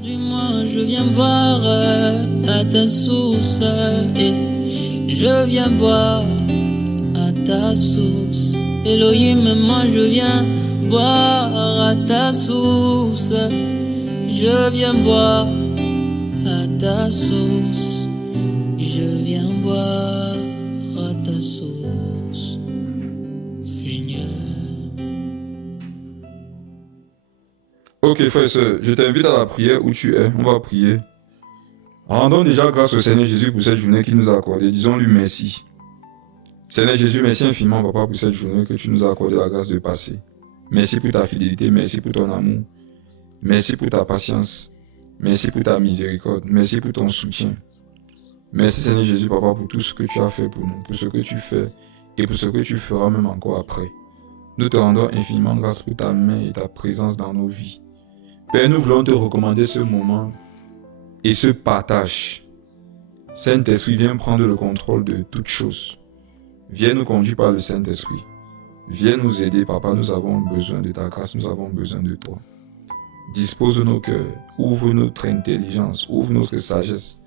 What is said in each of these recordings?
Aujourd'hui, moi, je viens boire à ta source et je viens boire à ta source. Elohim, moi, je viens boire à ta source. Je viens boire à ta source. Je viens boire à ta source, Seigneur. Ok, frère et sœur, je t'invite à la prière où tu es. On va prier. Rendons déjà grâce au Seigneur Jésus pour cette journée qu'il nous a accordée. Disons-lui merci. Seigneur Jésus, merci infiniment, Papa, pour cette journée que tu nous as accordé la grâce de passer. Merci pour ta fidélité, merci pour ton amour. Merci pour ta patience. Merci pour ta miséricorde. Merci pour ton soutien. Merci Seigneur Jésus, Papa, pour tout ce que tu as fait pour nous, pour ce que tu fais et pour ce que tu feras même encore après. Nous te rendons infiniment grâce pour ta main et ta présence dans nos vies. Père, nous voulons te recommander ce moment et ce partage. Saint-Esprit, viens prendre le contrôle de toutes choses. Viens nous conduire par le Saint-Esprit. Viens nous aider, Papa, nous avons besoin de ta grâce, nous avons besoin de toi. Dispose nos cœurs, ouvre notre intelligence, ouvre notre sagesse.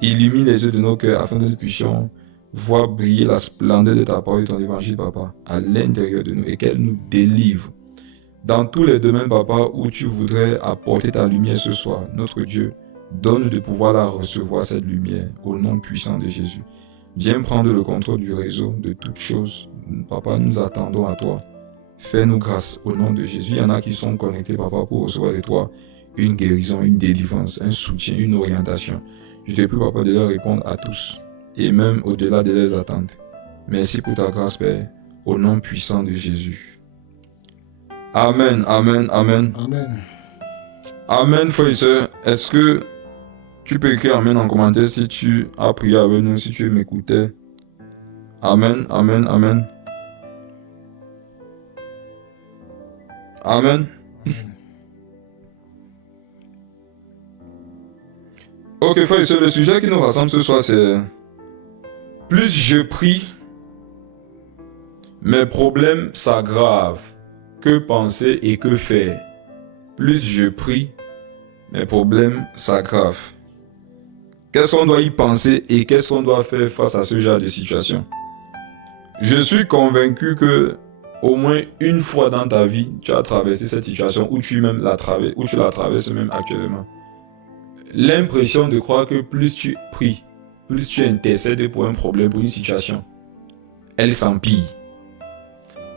Illumine les yeux de nos cœurs afin que nous puissions voir briller la splendeur de ta parole et de ton évangile, Papa, à l'intérieur de nous et qu'elle nous délivre. Dans tous les domaines, Papa, où tu voudrais apporter ta lumière ce soir, notre Dieu, donne-nous de pouvoir la recevoir, cette lumière, au nom puissant de Jésus. Viens prendre le contrôle du réseau, de toutes choses. Papa, nous attendons à toi. Fais-nous grâce au nom de Jésus. Il y en a qui sont connectés, Papa, pour recevoir de toi une guérison, une délivrance, un soutien, une orientation. Je te prie, Papa, de leur répondre à tous, et même au-delà de leurs attentes. Merci pour ta grâce, Père, au nom puissant de Jésus. Amen, amen, amen. Amen. Amen, frère et sœur. Est-ce que tu peux écrire Amen en commentaire si tu as prié avec nous, si tu m'écoutais? Amen, amen, amen. Amen. Ok, frère et sœur, le sujet qui nous rassemble ce soir, c'est plus je prie, mes problèmes s'aggravent. Que penser et que faire? Plus je prie, mes problèmes s'aggravent. Qu'est-ce qu'on doit y penser et qu'est-ce qu'on doit faire face à ce genre de situation? Je suis convaincu que au moins une fois dans ta vie, tu as traversé cette situation où tu la traverses même actuellement. L'impression de croire que plus tu pries, plus tu intercèdes pour un problème, pour une situation, elle s'empire.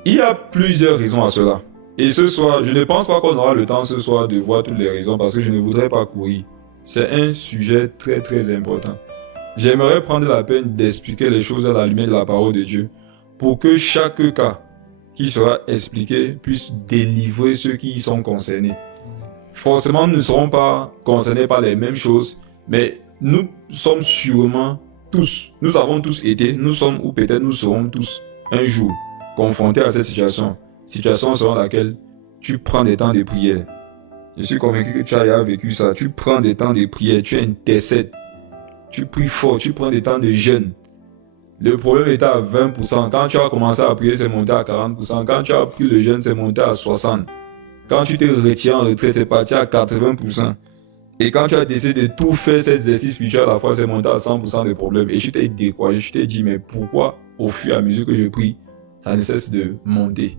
Il y a plusieurs raisons à cela. Et ce soir, je ne pense pas qu'on aura le temps ce soir de voir toutes les raisons parce que je ne voudrais pas courir. C'est un sujet très très important. J'aimerais prendre la peine d'expliquer les choses à la lumière de la parole de Dieu pour que chaque cas qui sera expliqué puisse délivrer ceux qui y sont concernés. Forcément, nous ne serons pas concernés par les mêmes choses, mais nous sommes sûrement tous, nous avons tous été, nous sommes ou peut-être nous serons tous un jour confrontés à cette situation selon laquelle tu prends des temps de prière. Je suis convaincu que tu as vécu ça. Tu prends des temps de prière, tu intercèdes, tu pries fort, tu prends des temps de jeûne. Le problème était à 20%. Quand tu as commencé à prier, c'est monté à 40%. Quand tu as pris le jeûne, c'est monté à 60%. Quand tu te retires en retraite, c'est parti à 80%. Et quand tu as décidé de tout faire cet exercice spirituel à la fois, c'est monté à 100% de problèmes. Et tu t'es découragé, tu t'es dit, mais pourquoi au fur et à mesure que je prie, ça ne cesse de monter?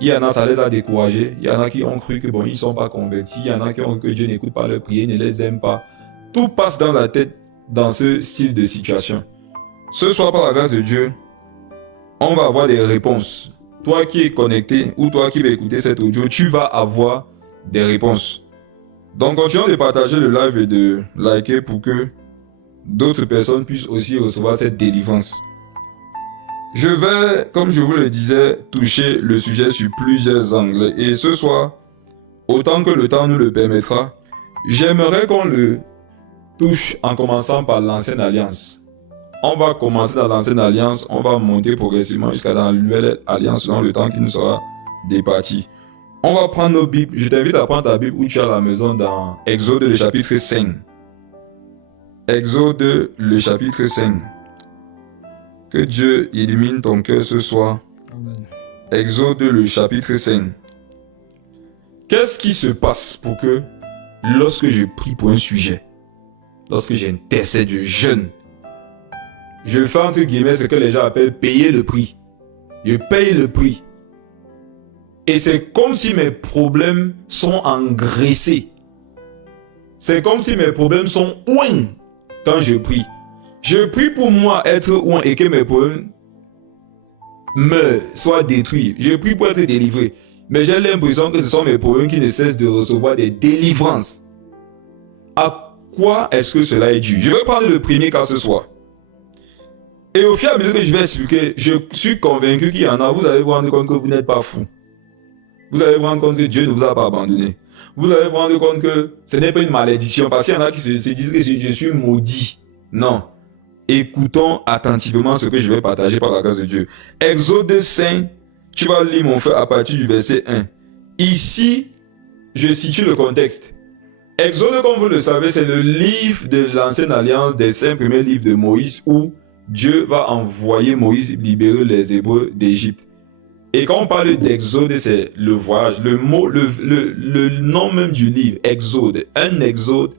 Il y en a, ça les a découragés. Il y en a qui ont cru que ils ne sont pas convertis. Il y en a qui ont cru que Dieu n'écoute pas leur prière, ne les aime pas. Tout passe dans la tête dans ce style de situation. Ce soir, par la grâce de Dieu, on va avoir des réponses. Toi qui es connecté ou toi qui vas écouter cet audio, tu vas avoir des réponses. Donc, continuons de partager le live et de liker pour que d'autres personnes puissent aussi recevoir cette délivrance. Je vais, comme je vous le disais, toucher le sujet sur plusieurs angles. Et ce soir, autant que le temps nous le permettra, j'aimerais qu'on le touche en commençant par l'ancienne alliance. On va commencer dans l'ancienne alliance, on va monter progressivement jusqu'à dans la nouvelle alliance selon le temps qui nous sera départi. On va prendre nos Bibles. Je t'invite à prendre ta Bible où tu es à la maison dans Exode le chapitre 5. Exode le chapitre 5. Que Dieu illumine ton cœur ce soir. Amen. Exode le chapitre 5. Qu'est-ce qui se passe pour que lorsque je prie pour un sujet, lorsque j'intercède, je jeûne, je fais entre guillemets ce que les gens appellent payer le prix. Je paye le prix. Et c'est comme si mes problèmes sont engraissés. C'est comme si mes problèmes sont ouins quand je prie. Je prie pour moi être ouin et que mes problèmes soient détruits. Je prie pour être délivré. Mais j'ai l'impression que ce sont mes problèmes qui ne cessent de recevoir des délivrances. À quoi est-ce que cela est dû? Je vais prendre le premier cas ce soir. Et au fur et à mesure que je vais expliquer, je suis convaincu qu'il y en a. Vous allez vous rendre compte que vous n'êtes pas fou. Vous allez vous rendre compte que Dieu ne vous a pas abandonné. Vous allez vous rendre compte que ce n'est pas une malédiction. Parce qu'il y en a qui se disent que je suis maudit. Non. Écoutons attentivement ce que je vais partager par la grâce de Dieu. Exode 5, tu vas lire mon frère à partir du verset 1. Ici, je situe le contexte. Exode, comme vous le savez, c'est le livre de l'Ancienne Alliance, des 5 premiers livres de Moïse, où Dieu va envoyer Moïse libérer les Hébreux d'Égypte. Et quand on parle d'Exode, c'est le voyage. Le nom même du livre, Exode. Un exode,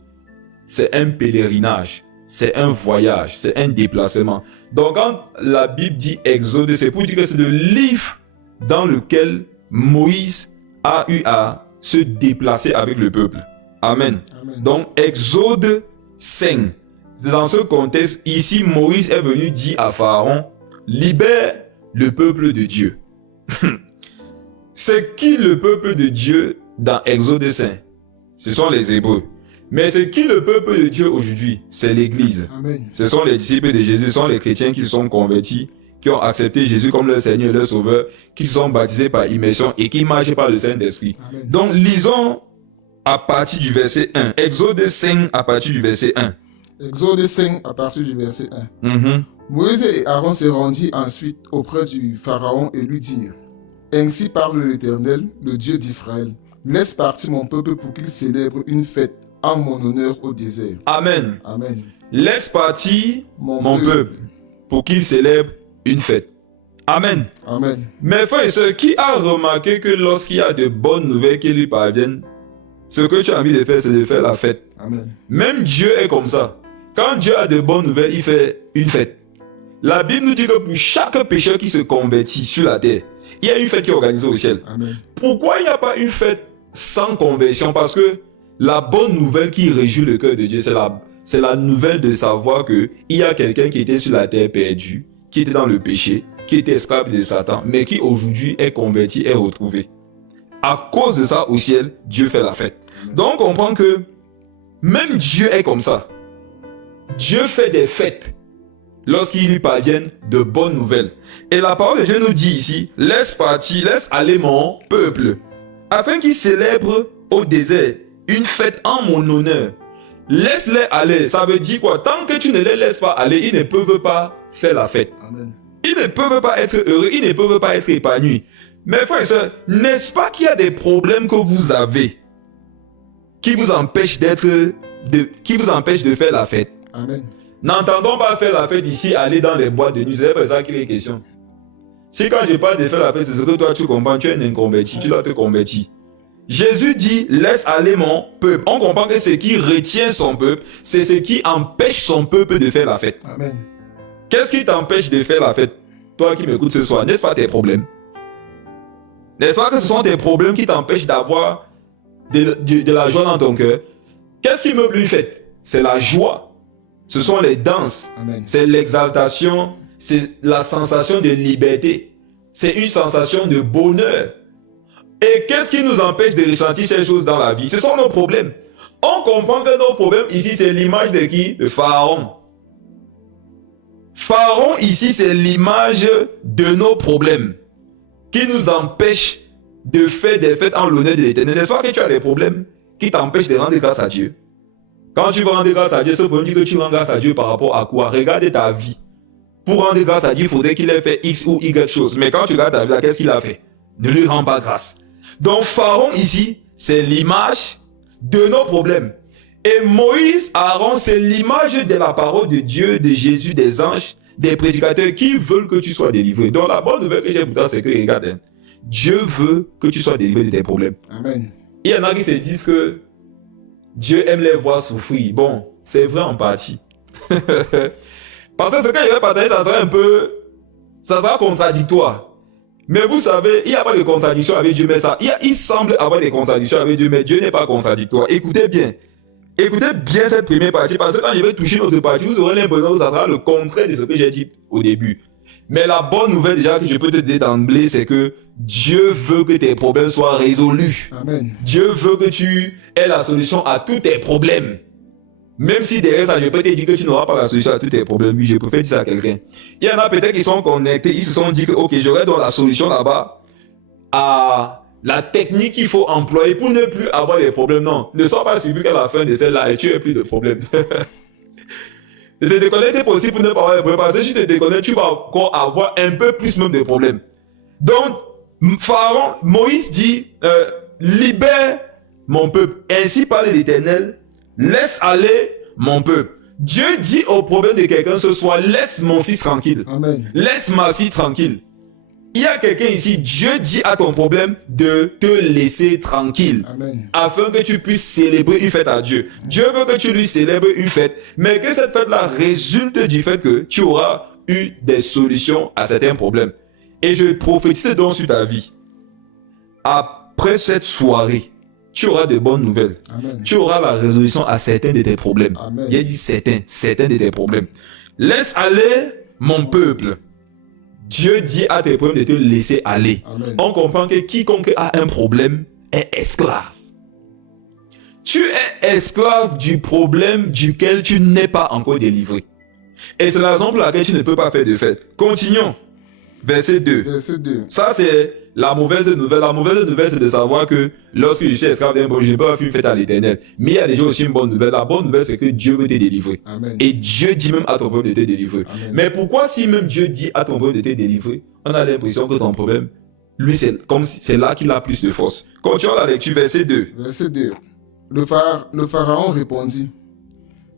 c'est un pèlerinage. C'est un voyage, c'est un déplacement. Donc quand la Bible dit Exode, c'est pour dire que c'est le livre dans lequel Moïse a eu à se déplacer avec le peuple. Amen. Amen. Donc Exode 5. Dans ce contexte, ici Moïse est venu dire à Pharaon, libère le peuple de Dieu. C'est qui le peuple de Dieu dans Exode 5? Ce sont les Hébreux. Mais c'est qui le peuple de Dieu aujourd'hui? C'est l'Église. Amen. Ce sont les disciples de Jésus, ce sont les chrétiens qui sont convertis, qui ont accepté Jésus comme leur Seigneur et leur Sauveur, qui sont baptisés par immersion et qui marchent par le Saint-Esprit. Amen. Donc lisons à partir du verset 1. Exode 5 à partir du verset 1. Exode 5 à partir du verset 1. Moïse et Aaron se rendirent ensuite auprès du Pharaon et lui dirent, ainsi parle l'Éternel, le Dieu d'Israël. Laisse partir mon peuple pour qu'il célèbre une fête en mon honneur au désert. Amen. Amen. Laisse partir mon peuple pour qu'il célèbre une fête. Amen. Amen. Mes frères et sœurs, qui a remarqué que lorsqu'il y a de bonnes nouvelles qui lui parviennent, ce que tu as envie de faire, c'est de faire la fête. Amen. Même Dieu est comme ça. Quand Dieu a de bonnes nouvelles, il fait une fête. La Bible nous dit que pour chaque pécheur qui se convertit sur la terre, il y a une fête qui est organisée au ciel. Amen. Pourquoi il n'y a pas une fête sans conversion? Parce que la bonne nouvelle qui réjouit le cœur de Dieu, c'est la nouvelle de savoir qu'il y a quelqu'un qui était sur la terre perdu, qui était dans le péché, qui était esclave de Satan, mais qui aujourd'hui est converti et retrouvé. À cause de ça, au ciel, Dieu fait la fête. Donc on comprend que même Dieu est comme ça. Dieu fait des fêtes lorsqu'il lui parviennent de bonnes nouvelles. Et la parole de Dieu nous dit ici, laisse aller mon peuple, afin qu'il célèbre au désert une fête en mon honneur. Laisse-les aller. Ça veut dire quoi? Tant que tu ne les laisses pas aller, ils ne peuvent pas faire la fête. Amen. Ils ne peuvent pas être heureux, ils ne peuvent pas être épanouis. Mes frères et sœurs, n'est-ce pas qu'il y a des problèmes que vous avez qui vous empêchent de faire la fête? Amen. N'entendons pas faire la fête ici, aller dans les boîtes de nuit. C'est pas ça qu'il est question. Si quand je parle de faire la fête, c'est ce que toi tu comprends, tu es un inconverti, tu dois te convertir. Jésus dit, laisse aller mon peuple. On comprend que ce qui retient son peuple, c'est ce qui empêche son peuple de faire la fête. Amen. Qu'est-ce qui t'empêche de faire la fête? Toi qui m'écoutes ce soir, n'est-ce pas tes problèmes? N'est-ce pas que ce sont tes problèmes qui t'empêchent d'avoir de la joie dans ton cœur? Qu'est-ce qui meuble une fête? C'est la joie. Ce sont les danses. Amen. C'est l'exaltation. C'est la sensation de liberté. C'est une sensation de bonheur. Et qu'est-ce qui nous empêche de ressentir ces choses dans la vie? Ce sont nos problèmes. On comprend que nos problèmes ici, c'est l'image de qui? De Pharaon. Pharaon ici, c'est l'image de nos problèmes qui nous empêchent de faire des fêtes en l'honneur de l'Éternel. N'est-ce pas que tu as des problèmes qui t'empêchent de rendre grâce à Dieu? Quand tu vas rendre grâce à Dieu, ce problème dit que tu rends grâce à Dieu par rapport à quoi? Regarde ta vie. Pour rendre grâce à Dieu, il faudrait qu'il ait fait X ou Y chose. Mais quand tu regardes ta vie, qu'est-ce qu'il a fait? Ne lui rends pas grâce. Donc Pharaon ici, c'est l'image de nos problèmes. Et Moïse, Aaron, c'est l'image de la parole de Dieu, de Jésus, des anges, des prédicateurs qui veulent que tu sois délivré. Donc la bonne nouvelle que j'ai pour toi, c'est que, regarde, Dieu veut que tu sois délivré de tes problèmes. Amen. Il y en a qui se disent que Dieu aime les voir souffrir. Bon, c'est vrai en partie. Parce que ce que je vais partager, ça sera contradictoire. Mais vous savez, il n'y a pas de contradiction avec Dieu, mais il semble avoir des contradictions avec Dieu, mais Dieu n'est pas contradictoire. Écoutez bien cette première partie, parce que quand je vais toucher notre partie, vous aurez l'impression que ça sera le contraire de ce que j'ai dit au début. Mais la bonne nouvelle déjà que je peux te dire d'emblée, c'est que Dieu veut que tes problèmes soient résolus. Amen. Dieu veut que tu aies la solution à tous tes problèmes. Même si derrière ça, je peux te dire que tu n'auras pas la solution à tous tes problèmes. Oui, je préfère dire ça à quelqu'un. Il y en a peut-être qui sont connectés, ils se sont dit que, ok, j'aurais donc la solution là-bas à la technique qu'il faut employer pour ne plus avoir des problèmes. Non, ne sois pas surpris qu'à la fin de celle-là, et tu n'aies plus de problèmes. Te déconnecter possible pour ne pas avoir de problèmes. Parce que si tu te déconnectes, tu vas encore avoir un peu plus même de problèmes. Donc, Pharaon, Moïse dit, libère mon peuple. Ainsi parle l'Éternel, laisse aller mon peuple. Dieu dit au problème de quelqu'un ce soir, laisse mon fils tranquille. Amen. Laisse ma fille tranquille. Il y a quelqu'un ici, Dieu dit à ton problème de te laisser tranquille. Amen. Afin que tu puisses célébrer une fête à Dieu. Dieu veut que tu lui célèbres une fête, mais que cette fête-là résulte du fait que tu auras eu des solutions à certains problèmes. Et je prophétise donc sur ta vie. Après cette soirée, tu auras de bonnes nouvelles. Amen. Tu auras la résolution à certains de tes problèmes. Amen. Il a dit certains de tes problèmes. Laisse aller mon peuple. Dieu dit à tes problèmes de te laisser aller. Amen. On comprend que quiconque a un problème est esclave. Tu es esclave du problème duquel tu n'es pas encore délivré. Et c'est la raison pour laquelle tu ne peux pas faire de fête. Continuons. Verset 2. Verset 2. Ça, c'est la mauvaise nouvelle. La mauvaise nouvelle, c'est de savoir que lorsque je suis esclave d'un problème, je ne peux pas faire une fête à l'Éternel. Mais il y a déjà aussi une bonne nouvelle. La bonne nouvelle, c'est que Dieu veut te délivrer. Amen. Et Dieu dit même à ton problème de te délivrer. Amen. Mais pourquoi si même Dieu dit à ton problème de te délivrer, on a l'impression que ton problème, lui, c'est comme si c'est là qu'il a plus de force. Continuons la lecture, verset 2. Verset 2. Le Pharaon répondit,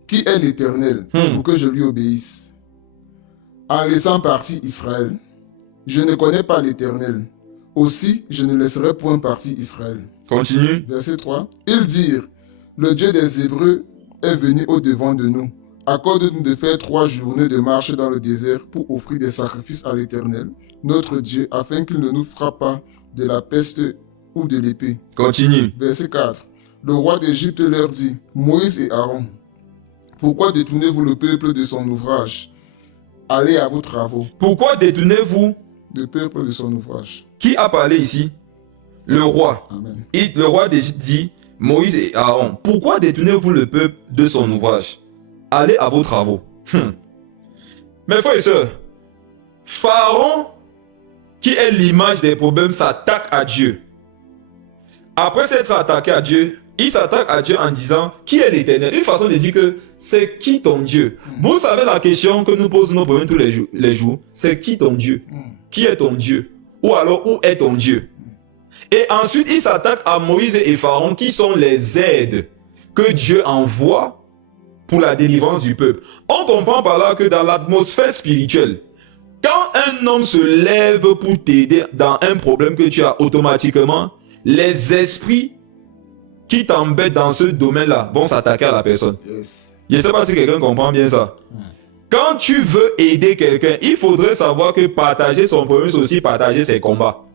qui est l'Éternel pour que je lui obéisse? En laissant partir Israël, je ne connais pas l'Éternel. Aussi, je ne laisserai point partir Israël. Continue. Verset 3. Ils dirent, le Dieu des Hébreux est venu au-devant de nous. Accorde-nous de faire 3 journées de marche dans le désert pour offrir des sacrifices à l'Éternel, notre Dieu, afin qu'il ne nous frappe pas de la peste ou de l'épée. Continue. Verset 4. Le roi d'Égypte leur dit, Moïse et Aaron, pourquoi détournez-vous le peuple de son ouvrage? Allez à vos travaux. Pourquoi détournez-vous? Le peuple de son ouvrage. Qui a parlé ici? Le roi. Amen. Et le roi d'Égypte dit, Moïse et Aaron, pourquoi détournez-vous le peuple de son ouvrage? Allez à vos travaux. Mes frères et sœurs, Pharaon, qui est l'image des problèmes, s'attaque à Dieu. Après s'être attaqué à Dieu, il s'attaque à Dieu en disant, qui est l'Éternel? Une façon de dire que c'est qui ton Dieu? Vous savez la question que nous posons nos problèmes tous les jours, c'est qui ton Dieu? Qui est ton Dieu? Ou alors, où est ton Dieu? Et ensuite, il s'attaque à Moïse et Pharaon, qui sont les aides que Dieu envoie pour la délivrance du peuple. On comprend par là que dans l'atmosphère spirituelle, quand un homme se lève pour t'aider dans un problème que tu as, automatiquement, les esprits qui t'embêtent dans ce domaine-là vont s'attaquer à la personne. Yes. Je ne sais pas si quelqu'un comprend bien ça. Quand tu veux aider quelqu'un, il faudrait savoir que partager son problème, c'est aussi partager ses combats.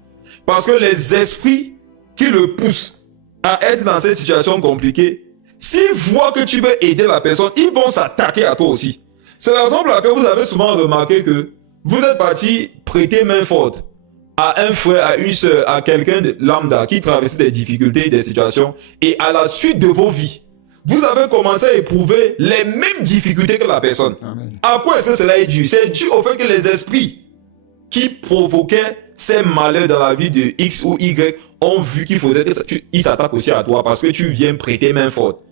Parce que les esprits qui le poussent à être dans cette situation compliquée, s'ils voient que tu veux aider la personne, ils vont s'attaquer à toi aussi. C'est la raison pour laquelle vous avez souvent remarqué que vous êtes parti prêter main forte à un frère, à une soeur, à quelqu'un de lambda qui traverse des difficultés, des situations, et à la suite de vos vies, vous avez commencé à éprouver les mêmes difficultés que la personne. Amen. À quoi est-ce que cela est dû? C'est dû au fait que les esprits qui provoquaient ces malheurs dans la vie de X ou Y ont vu qu'il faudrait qu'ils s'attaquent aussi à toi parce que tu viens prêter main forte.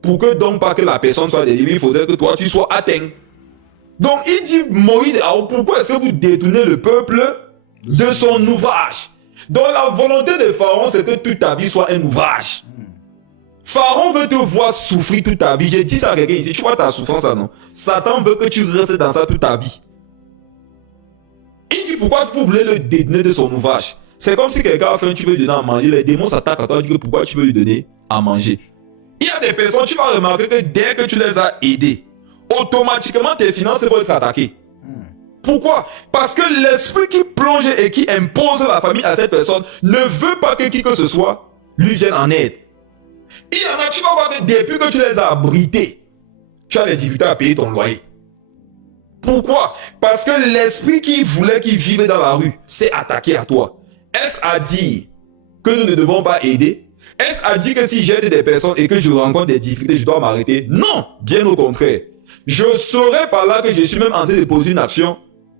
Pour que donc pas que la personne soit délivrée, il faudrait que toi tu sois atteint. Donc il dit Moïse, alors pourquoi est-ce que vous détournez le peuple de son ouvrage? Donc la volonté de Pharaon, c'est que toute ta vie soit un ouvrage. Pharaon veut te voir souffrir toute ta vie. J'ai dit ça à quelqu'un ici, tu vois ta souffrance là, non? Satan veut que tu restes dans ça toute ta vie. Il dit pourquoi vous voulez le détourner de son ouvrage? C'est comme si quelqu'un a faim, tu veux lui donner à manger. Les démons s'attaquent à toi, disent pourquoi tu veux lui donner à manger. Il y a des personnes, tu vas remarquer que dès que tu les as aidées, automatiquement tes finances vont être attaquées. Pourquoi? Parce que l'esprit qui plonge et qui impose la famille à cette personne ne veut pas que qui que ce soit lui vienne en aide. Il y en a, tu vas voir que depuis que tu les as abrités, tu as les difficultés à payer ton loyer. Pourquoi? Parce que l'esprit qui voulait qu'ils vivent dans la rue s'est attaqué à toi. Est-ce à dire que nous ne devons pas aider? Est-ce à dire que si j'aide des personnes et que je rencontre des difficultés, je dois m'arrêter? Non, bien au contraire. Je saurais par là que je suis même en train de poser une action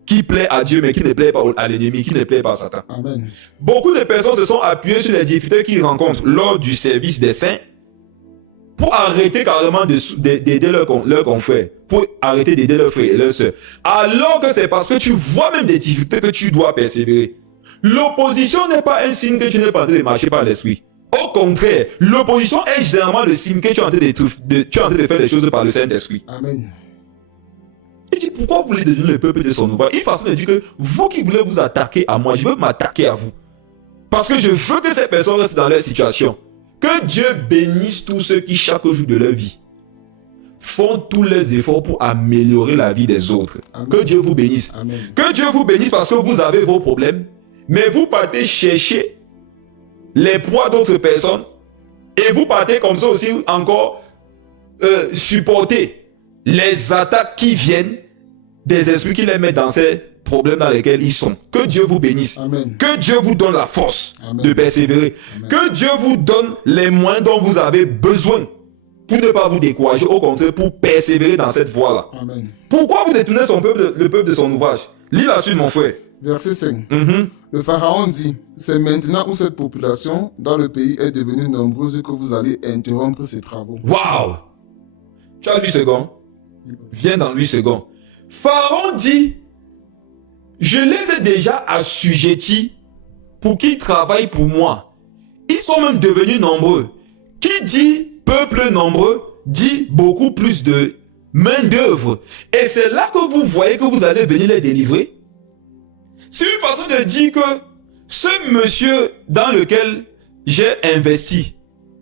qui plaît à Dieu, mais qui ne plaît pas à l'ennemi, qui ne plaît pas à Satan. Amen. Beaucoup de personnes se sont appuyées sur les difficultés qu'ils rencontrent lors du service des saints pour arrêter carrément d'aider leurs confrères, pour arrêter d'aider leurs frères et leurs sœurs. Alors que c'est parce que tu vois même des difficultés que tu dois persévérer. L'opposition n'est pas un signe que tu n'es pas en train de marcher par l'esprit. Au contraire, l'opposition est généralement le signe que tu es en train de faire des choses par le Saint-Esprit. Amen. Il dit, pourquoi vous voulez devenir le peuple de son ouvrage? Une façon de dire que vous qui voulez vous attaquer à moi, je veux m'attaquer à vous. Parce que je veux que ces personnes restent dans leur situation. Que Dieu bénisse tous ceux qui, chaque jour de leur vie, font tous les efforts pour améliorer la vie des autres. Amen. Que Dieu vous bénisse. Amen. Que Dieu vous bénisse parce que vous avez vos problèmes, mais vous partez chercher les poids d'autres personnes et vous partez comme ça aussi encore supporter les attaques qui viennent des esprits qui les mettent dans ces problèmes dans lesquels ils sont. Que Dieu vous bénisse. Amen. Que Dieu vous donne la force Amen. de persévérer. Amen. Que Dieu vous donne les moyens dont vous avez besoin pour ne pas vous décourager, au contraire, pour persévérer dans cette voie-là. Amen. Pourquoi vous détournez le peuple de son ouvrage? Lis la suite, mon frère. Verset 5. Le Pharaon dit, c'est maintenant où cette population dans le pays est devenue nombreuse que vous allez interrompre ses travaux. Waouh! Tu as 8 secondes? Viens dans 8 secondes. Pharaon dit, je les ai déjà assujettis pour qu'ils travaillent pour moi. Ils sont même devenus nombreux. Qui dit peuple nombreux dit beaucoup plus de main d'œuvre. Et c'est là que vous voyez que vous allez venir les délivrer. C'est une façon de dire que ce monsieur dans lequel j'ai investi,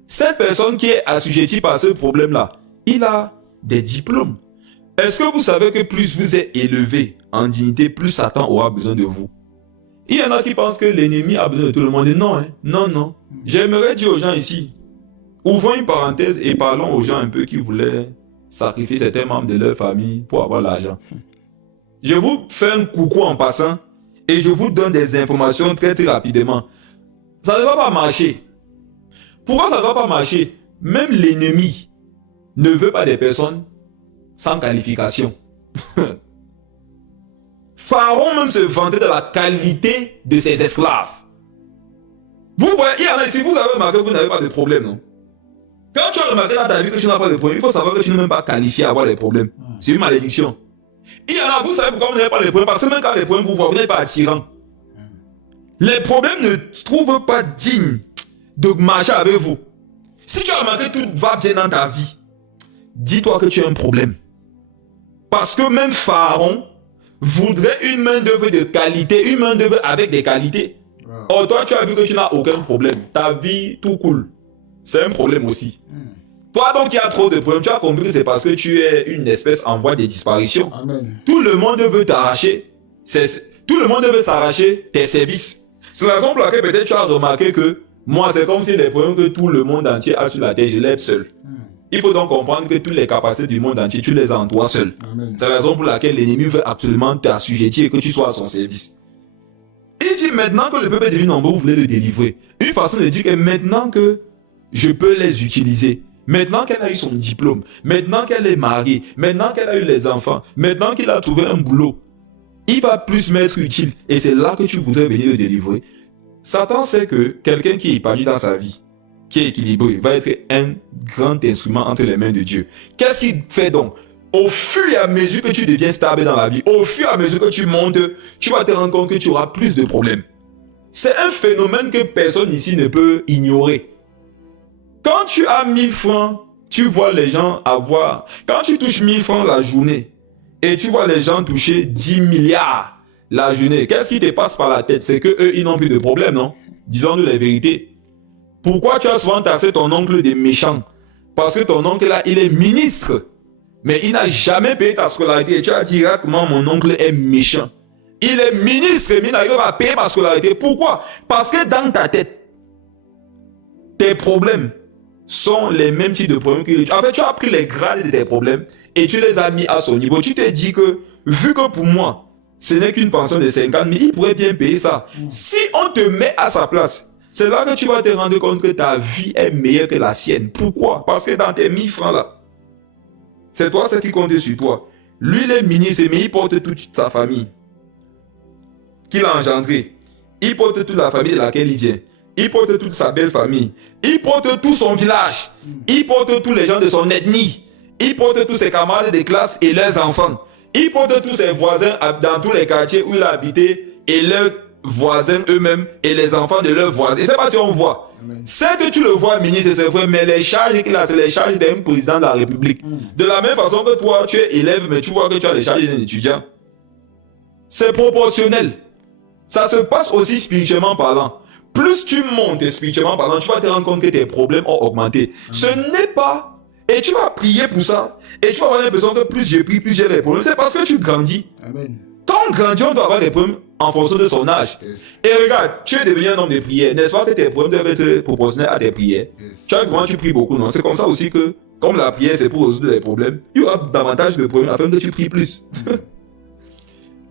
cette personne qui est assujettie par ce problème-là, il a des diplômes. Est-ce que vous savez que plus vous êtes élevé en dignité, plus Satan aura besoin de vous? Il y en a qui pensent que l'ennemi a besoin de tout le monde. Non, hein? Non, non. J'aimerais dire aux gens ici, ouvrons une parenthèse et parlons aux gens un peu qui voulaient sacrifier certains membres de leur famille pour avoir l'argent. Je vous fais un coucou en passant et je vous donne des informations très très rapidement. Ça ne va pas marcher. Pourquoi ça ne va pas marcher? Même l'ennemi ne veut pas des personnes sans qualification. Pharaon même se vantait de la qualité de ses esclaves. Vous voyez, il y en a ici, vous avez remarqué que vous n'avez pas de problème, non? Quand tu as remarqué dans ta vie que tu n'as pas de problème, il faut savoir que tu n'es même pas qualifié à avoir des problèmes. C'est une malédiction. Il y en a, vous savez pourquoi vous n'avez pas de problèmes? Parce que même quand les problèmes vous voient, vous n'êtes pas attirant. Les problèmes ne trouvent pas dignes de marcher avec vous. Si tu as remarqué que tout va bien dans ta vie, dis-toi que tu as un problème. Parce que même Pharaon voudrait une main d'œuvre de qualité, une main d'œuvre avec des qualités. Or, toi, tu as vu que tu n'as aucun problème. Ta vie, tout cool. C'est un problème aussi. Toi, donc, il y a trop de problèmes. Tu as compris que c'est parce que tu es une espèce en voie de disparition. Amen. Tout le monde veut t'arracher. Tout le monde veut s'arracher tes services. C'est la raison pour laquelle peut-être tu as remarqué que moi, c'est comme si les problèmes que tout le monde entier a sur la terre, je l'ai seul. Il faut donc comprendre que toutes les capacités du monde entier, tu les as en toi seul. Amen. C'est la raison pour laquelle l'ennemi veut absolument t'assujettir et que tu sois à son service. Il dit maintenant que le peuple est devenu nombreux, vous voulez le délivrer. Une façon de dire que maintenant que je peux les utiliser, maintenant qu'elle a eu son diplôme, maintenant qu'elle est mariée, maintenant qu'elle a eu les enfants, maintenant qu'il a trouvé un boulot, il va plus m'être utile. Et c'est là que tu voudrais venir le délivrer. Satan sait que quelqu'un qui est épanoui dans sa vie, qui est équilibré, va être un grand instrument entre les mains de Dieu. Qu'est-ce qu'il fait donc? Au fur et à mesure que tu deviens stable dans la vie, au fur et à mesure que tu montes, tu vas te rendre compte que tu auras plus de problèmes. C'est un phénomène que personne ici ne peut ignorer. Quand tu as 1000 francs, tu vois les gens avoir... Quand tu touches 1000 francs la journée, et tu vois les gens toucher 10 milliards la journée, qu'est-ce qui te passe par la tête? C'est que eux, ils n'ont plus de problème, non? Disons-nous la vérité. Pourquoi tu as souvent taxé ton oncle des méchants? Parce que ton oncle là, il est ministre. Mais il n'a jamais payé ta scolarité. Et tu as dit comment mon oncle est méchant. Il est ministre, mais il n'arrive pas à payer ma scolarité. Pourquoi? Parce que dans ta tête, tes problèmes sont les mêmes types de problèmes que lui. En fait, tu as pris les grades de tes problèmes et tu les as mis à son niveau. Tu t'es dit que, vu que pour moi, ce n'est qu'une pension de 50 000, il pourrait bien payer ça. Si on te met à sa place, c'est là que tu vas te rendre compte que ta vie est meilleure que la sienne. Pourquoi? Parce que dans tes 1000 francs là, c'est toi ce qui compte sur toi. Lui, il est ministre, mais il porte toute sa famille qu'il a engendrée. Il porte toute la famille de laquelle il vient. Il porte toute sa belle famille. Il porte tout son village. Il porte tous les gens de son ethnie. Il porte tous ses camarades de classe et leurs enfants. Il porte tous ses voisins dans tous les quartiers où il a habité et leurs voisins eux-mêmes et les enfants de leurs voisins. Et c'est pas si on voit. C'est que tu le vois, ministre, c'est vrai, mais les charges qu'il a, c'est les charges d'un président de la République. De la même façon que toi, tu es élève, mais tu vois que tu as les charges d'un étudiant. C'est proportionnel. Ça se passe aussi spirituellement parlant. Plus tu montes spirituellement parlant, tu vas te rendre compte que tes problèmes ont augmenté. Ce n'est pas... Et tu vas prier pour ça. Et tu vas avoir l'impression que plus je prie, plus j'ai les problèmes. C'est parce que tu grandis. Amen. Quand on grandit, on doit avoir des problèmes en fonction de son âge. Yes. Et regarde, tu es devenu un homme de prière. N'est-ce pas que tes problèmes doivent être proportionnels à tes prières? Yes. Tu vois comment tu pries beaucoup, non? C'est comme ça aussi que, comme la prière, c'est pour résoudre les problèmes, il y aura davantage de problèmes afin que tu pries plus.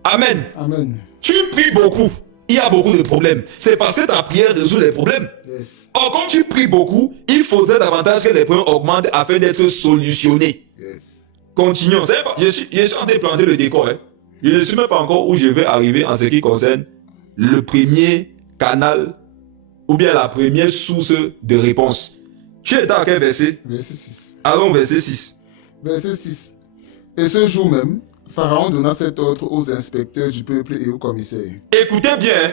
Amen. Amen. Tu pries beaucoup. Il y a beaucoup de problèmes. C'est parce que ta prière résout les problèmes. Yes. Or, comme tu pries beaucoup, il faudrait davantage que les problèmes augmentent afin d'être solutionnés. Yes. Continuons. Je suis en train de planter le décor. Hein. Je ne sais même pas encore où je vais arriver en ce qui concerne le premier canal ou bien la première source de réponse. Tu es dans quel verset? Verset 6. Allons, verset 6. Verset 6. Et ce jour même, Pharaon donna cet ordre aux inspecteurs du peuple et aux commissaires. Écoutez bien.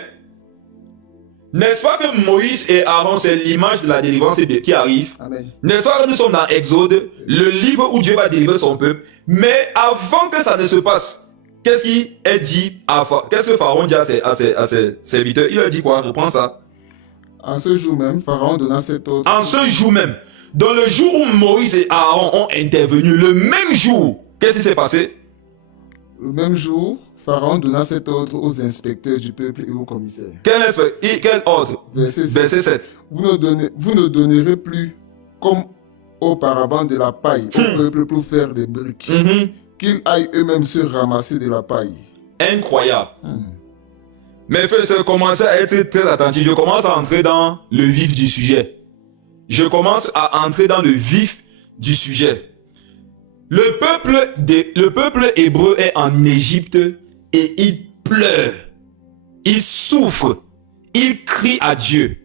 N'est-ce pas que Moïse et Aaron, c'est l'image de la délivrance qui arrive? Amen. N'est-ce pas que nous sommes dans Exode, le livre où Dieu va délivrer son peuple? Mais avant que ça ne se passe, qu'est-ce qui est dit qu'est-ce que Pharaon dit à ses serviteurs? Il leur dit quoi? Reprends ça. En ce jour même, Pharaon donna cet ordre. En ce jour même, dans le jour où Moïse et Aaron ont intervenu, le même jour, qu'est-ce qui s'est passé? Le même jour, Pharaon donna cet ordre aux inspecteurs du peuple et aux commissaires. Quel ordre? Verset 7. Verset 7. Vous ne donnerez plus comme auparavant de la paille au peuple pour faire des briques. Qu'ils aillent eux-mêmes se ramasser de la paille. Incroyable. Mes frères, je commence à être très attentif. Je commence à entrer dans le vif du sujet. Je commence à entrer dans le vif du sujet. Le peuple hébreu est en Égypte et il pleure. Il souffre. Il crie à Dieu.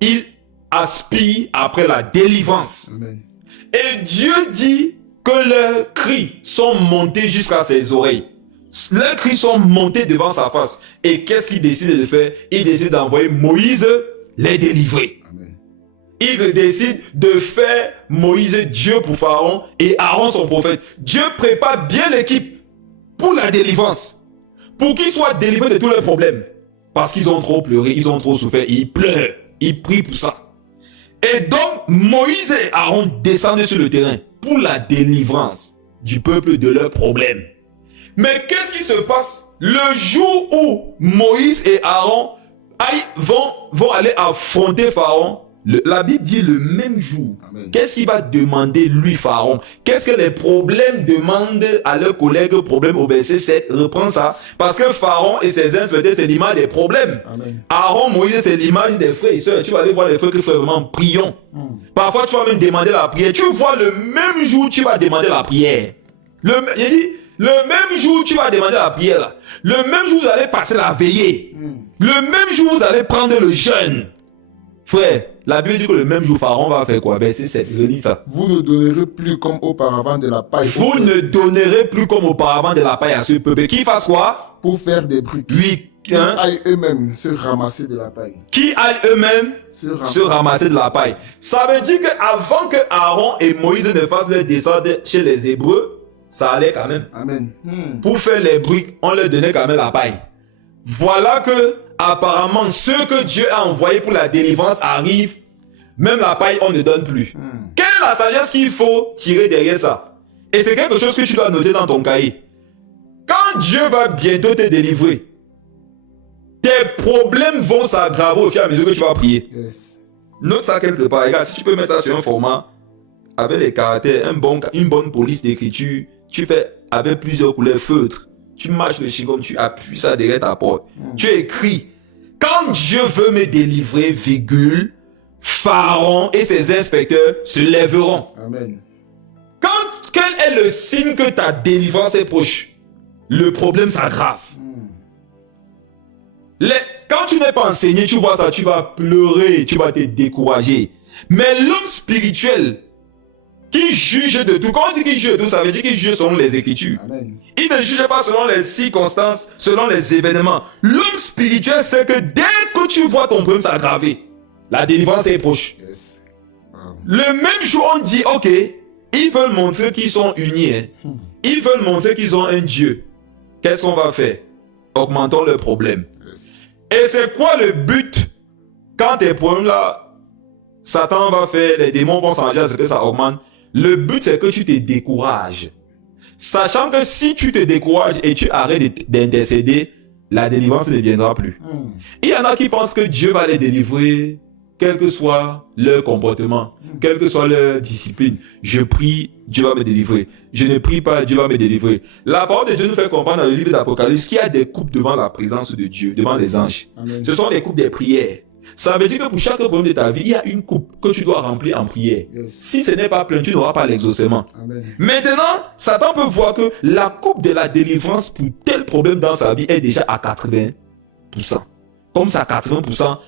Il aspire après la délivrance. Amen. Et Dieu dit que leurs cris sont montés jusqu'à ses oreilles. Leurs cris sont montés devant sa face. Et qu'est-ce qu'il décide de faire? Il décide d'envoyer Moïse les délivrer. Amen. Il décide de faire Moïse Dieu pour Pharaon et Aaron son prophète. Dieu prépare bien l'équipe pour la délivrance. Pour qu'ils soient délivrés de tous leurs problèmes. Parce qu'ils ont trop pleuré, ils ont trop souffert. Ils pleurent. Ils prient pour ça. Et donc, Moïse et Aaron descendent sur le terrain pour la délivrance du peuple de leurs problèmes. Mais qu'est-ce qui se passe le jour où Moïse et Aaron vont aller affronter Pharaon? La Bible dit le même jour. Qu'est-ce qu'il va demander lui, Pharaon? Qu'est-ce que les problèmes demandent à leurs collègues problèmes au verset 7? Reprends ça. Parce que Pharaon et ses inspecteurs, c'est l'image des problèmes. Amen. Aaron, Moïse, c'est l'image des frères et sœurs. Tu vas aller voir les frères qui font vraiment prions. Parfois, tu vas même demander la prière. Tu vois, le même jour, tu vas demander la prière. Il dit, le même jour, tu vas demander la prière. Là. Le même jour, vous allez passer la veillée. Le même jour, vous allez prendre le jeûne. Frère, la Bible dit que le même jour, Pharaon va faire quoi? Verset 7, relis ça. Vous ne donnerez plus comme auparavant de la paille. Vous ne donnerez plus comme auparavant de la paille à ce peuple. Qui fasse quoi? Pour faire des briques. Lui, Qui aillent eux-mêmes se ramasser de la paille. Qui aillent eux-mêmes se ramasser de la paille. Ça veut dire qu'avant que Aaron et Moïse ne fassent leur descente chez les Hébreux, ça allait quand même. Amen. Pour faire les briques, on leur donnait quand même la paille. Voilà que, apparemment, ceux que Dieu a envoyés pour la délivrance arrivent, même la paille, on ne donne plus. Quelle est la sagesse qu'il faut tirer derrière ça? Et c'est quelque chose que tu dois noter dans ton cahier. Quand Dieu va bientôt te délivrer, tes problèmes vont s'aggraver au fur et à mesure que tu vas prier. Yes. Note ça quelque part. Regarde, si tu peux mettre ça sur un format avec des caractères, une bonne police d'écriture, tu fais avec plusieurs couleurs feutres. Tu marches le chignon, tu appuies ça derrière ta porte. Tu écris, quand Dieu veut me délivrer, virgule, Pharaon et ses inspecteurs se lèveront. Amen. Quel est le signe que ta délivrance est proche? Le problème s'aggrave. Quand tu n'es pas enseigné, tu vois ça, tu vas pleurer, tu vas te décourager. Mais l'homme spirituel qui juge de tout, quand on dit qu'il juge de tout, ça veut dire qu'il juge selon les Écritures. Amen. Il ne juge pas selon les circonstances, selon les événements. L'homme spirituel sait que dès que tu vois ton problème s'aggraver, la délivrance est proche. Yes. Wow. Le même jour, on dit, ok, ils veulent montrer qu'ils sont unis. Hein. Ils veulent montrer qu'ils ont un Dieu. Qu'est-ce qu'on va faire? Augmentons le problème. Yes. Et c'est quoi le but? Quand tes problèmes là, Satan va faire, les démons vont changer à ce que ça augmente. Le but c'est que tu te décourages. Sachant que si tu te décourages et tu arrêtes d'intercéder, la délivrance ne viendra plus. Il y en a qui pensent que Dieu va les délivrer, quel que soit leur comportement, quelle que soit leur discipline. Je prie, Dieu va me délivrer. Je ne prie pas, Dieu va me délivrer. La parole de Dieu nous fait comprendre dans le livre d'Apocalypse qu'il y a des coupes devant la présence de Dieu, devant les anges. Amen. Ce sont les coupes des prières. Ça veut dire que pour chaque problème de ta vie, il y a une coupe que tu dois remplir en prière. Yes. Si ce n'est pas plein, tu n'auras pas l'exaucement. Maintenant, Satan peut voir que la coupe de la délivrance pour tel problème dans sa vie est déjà à 80%. Comme ça, 80%.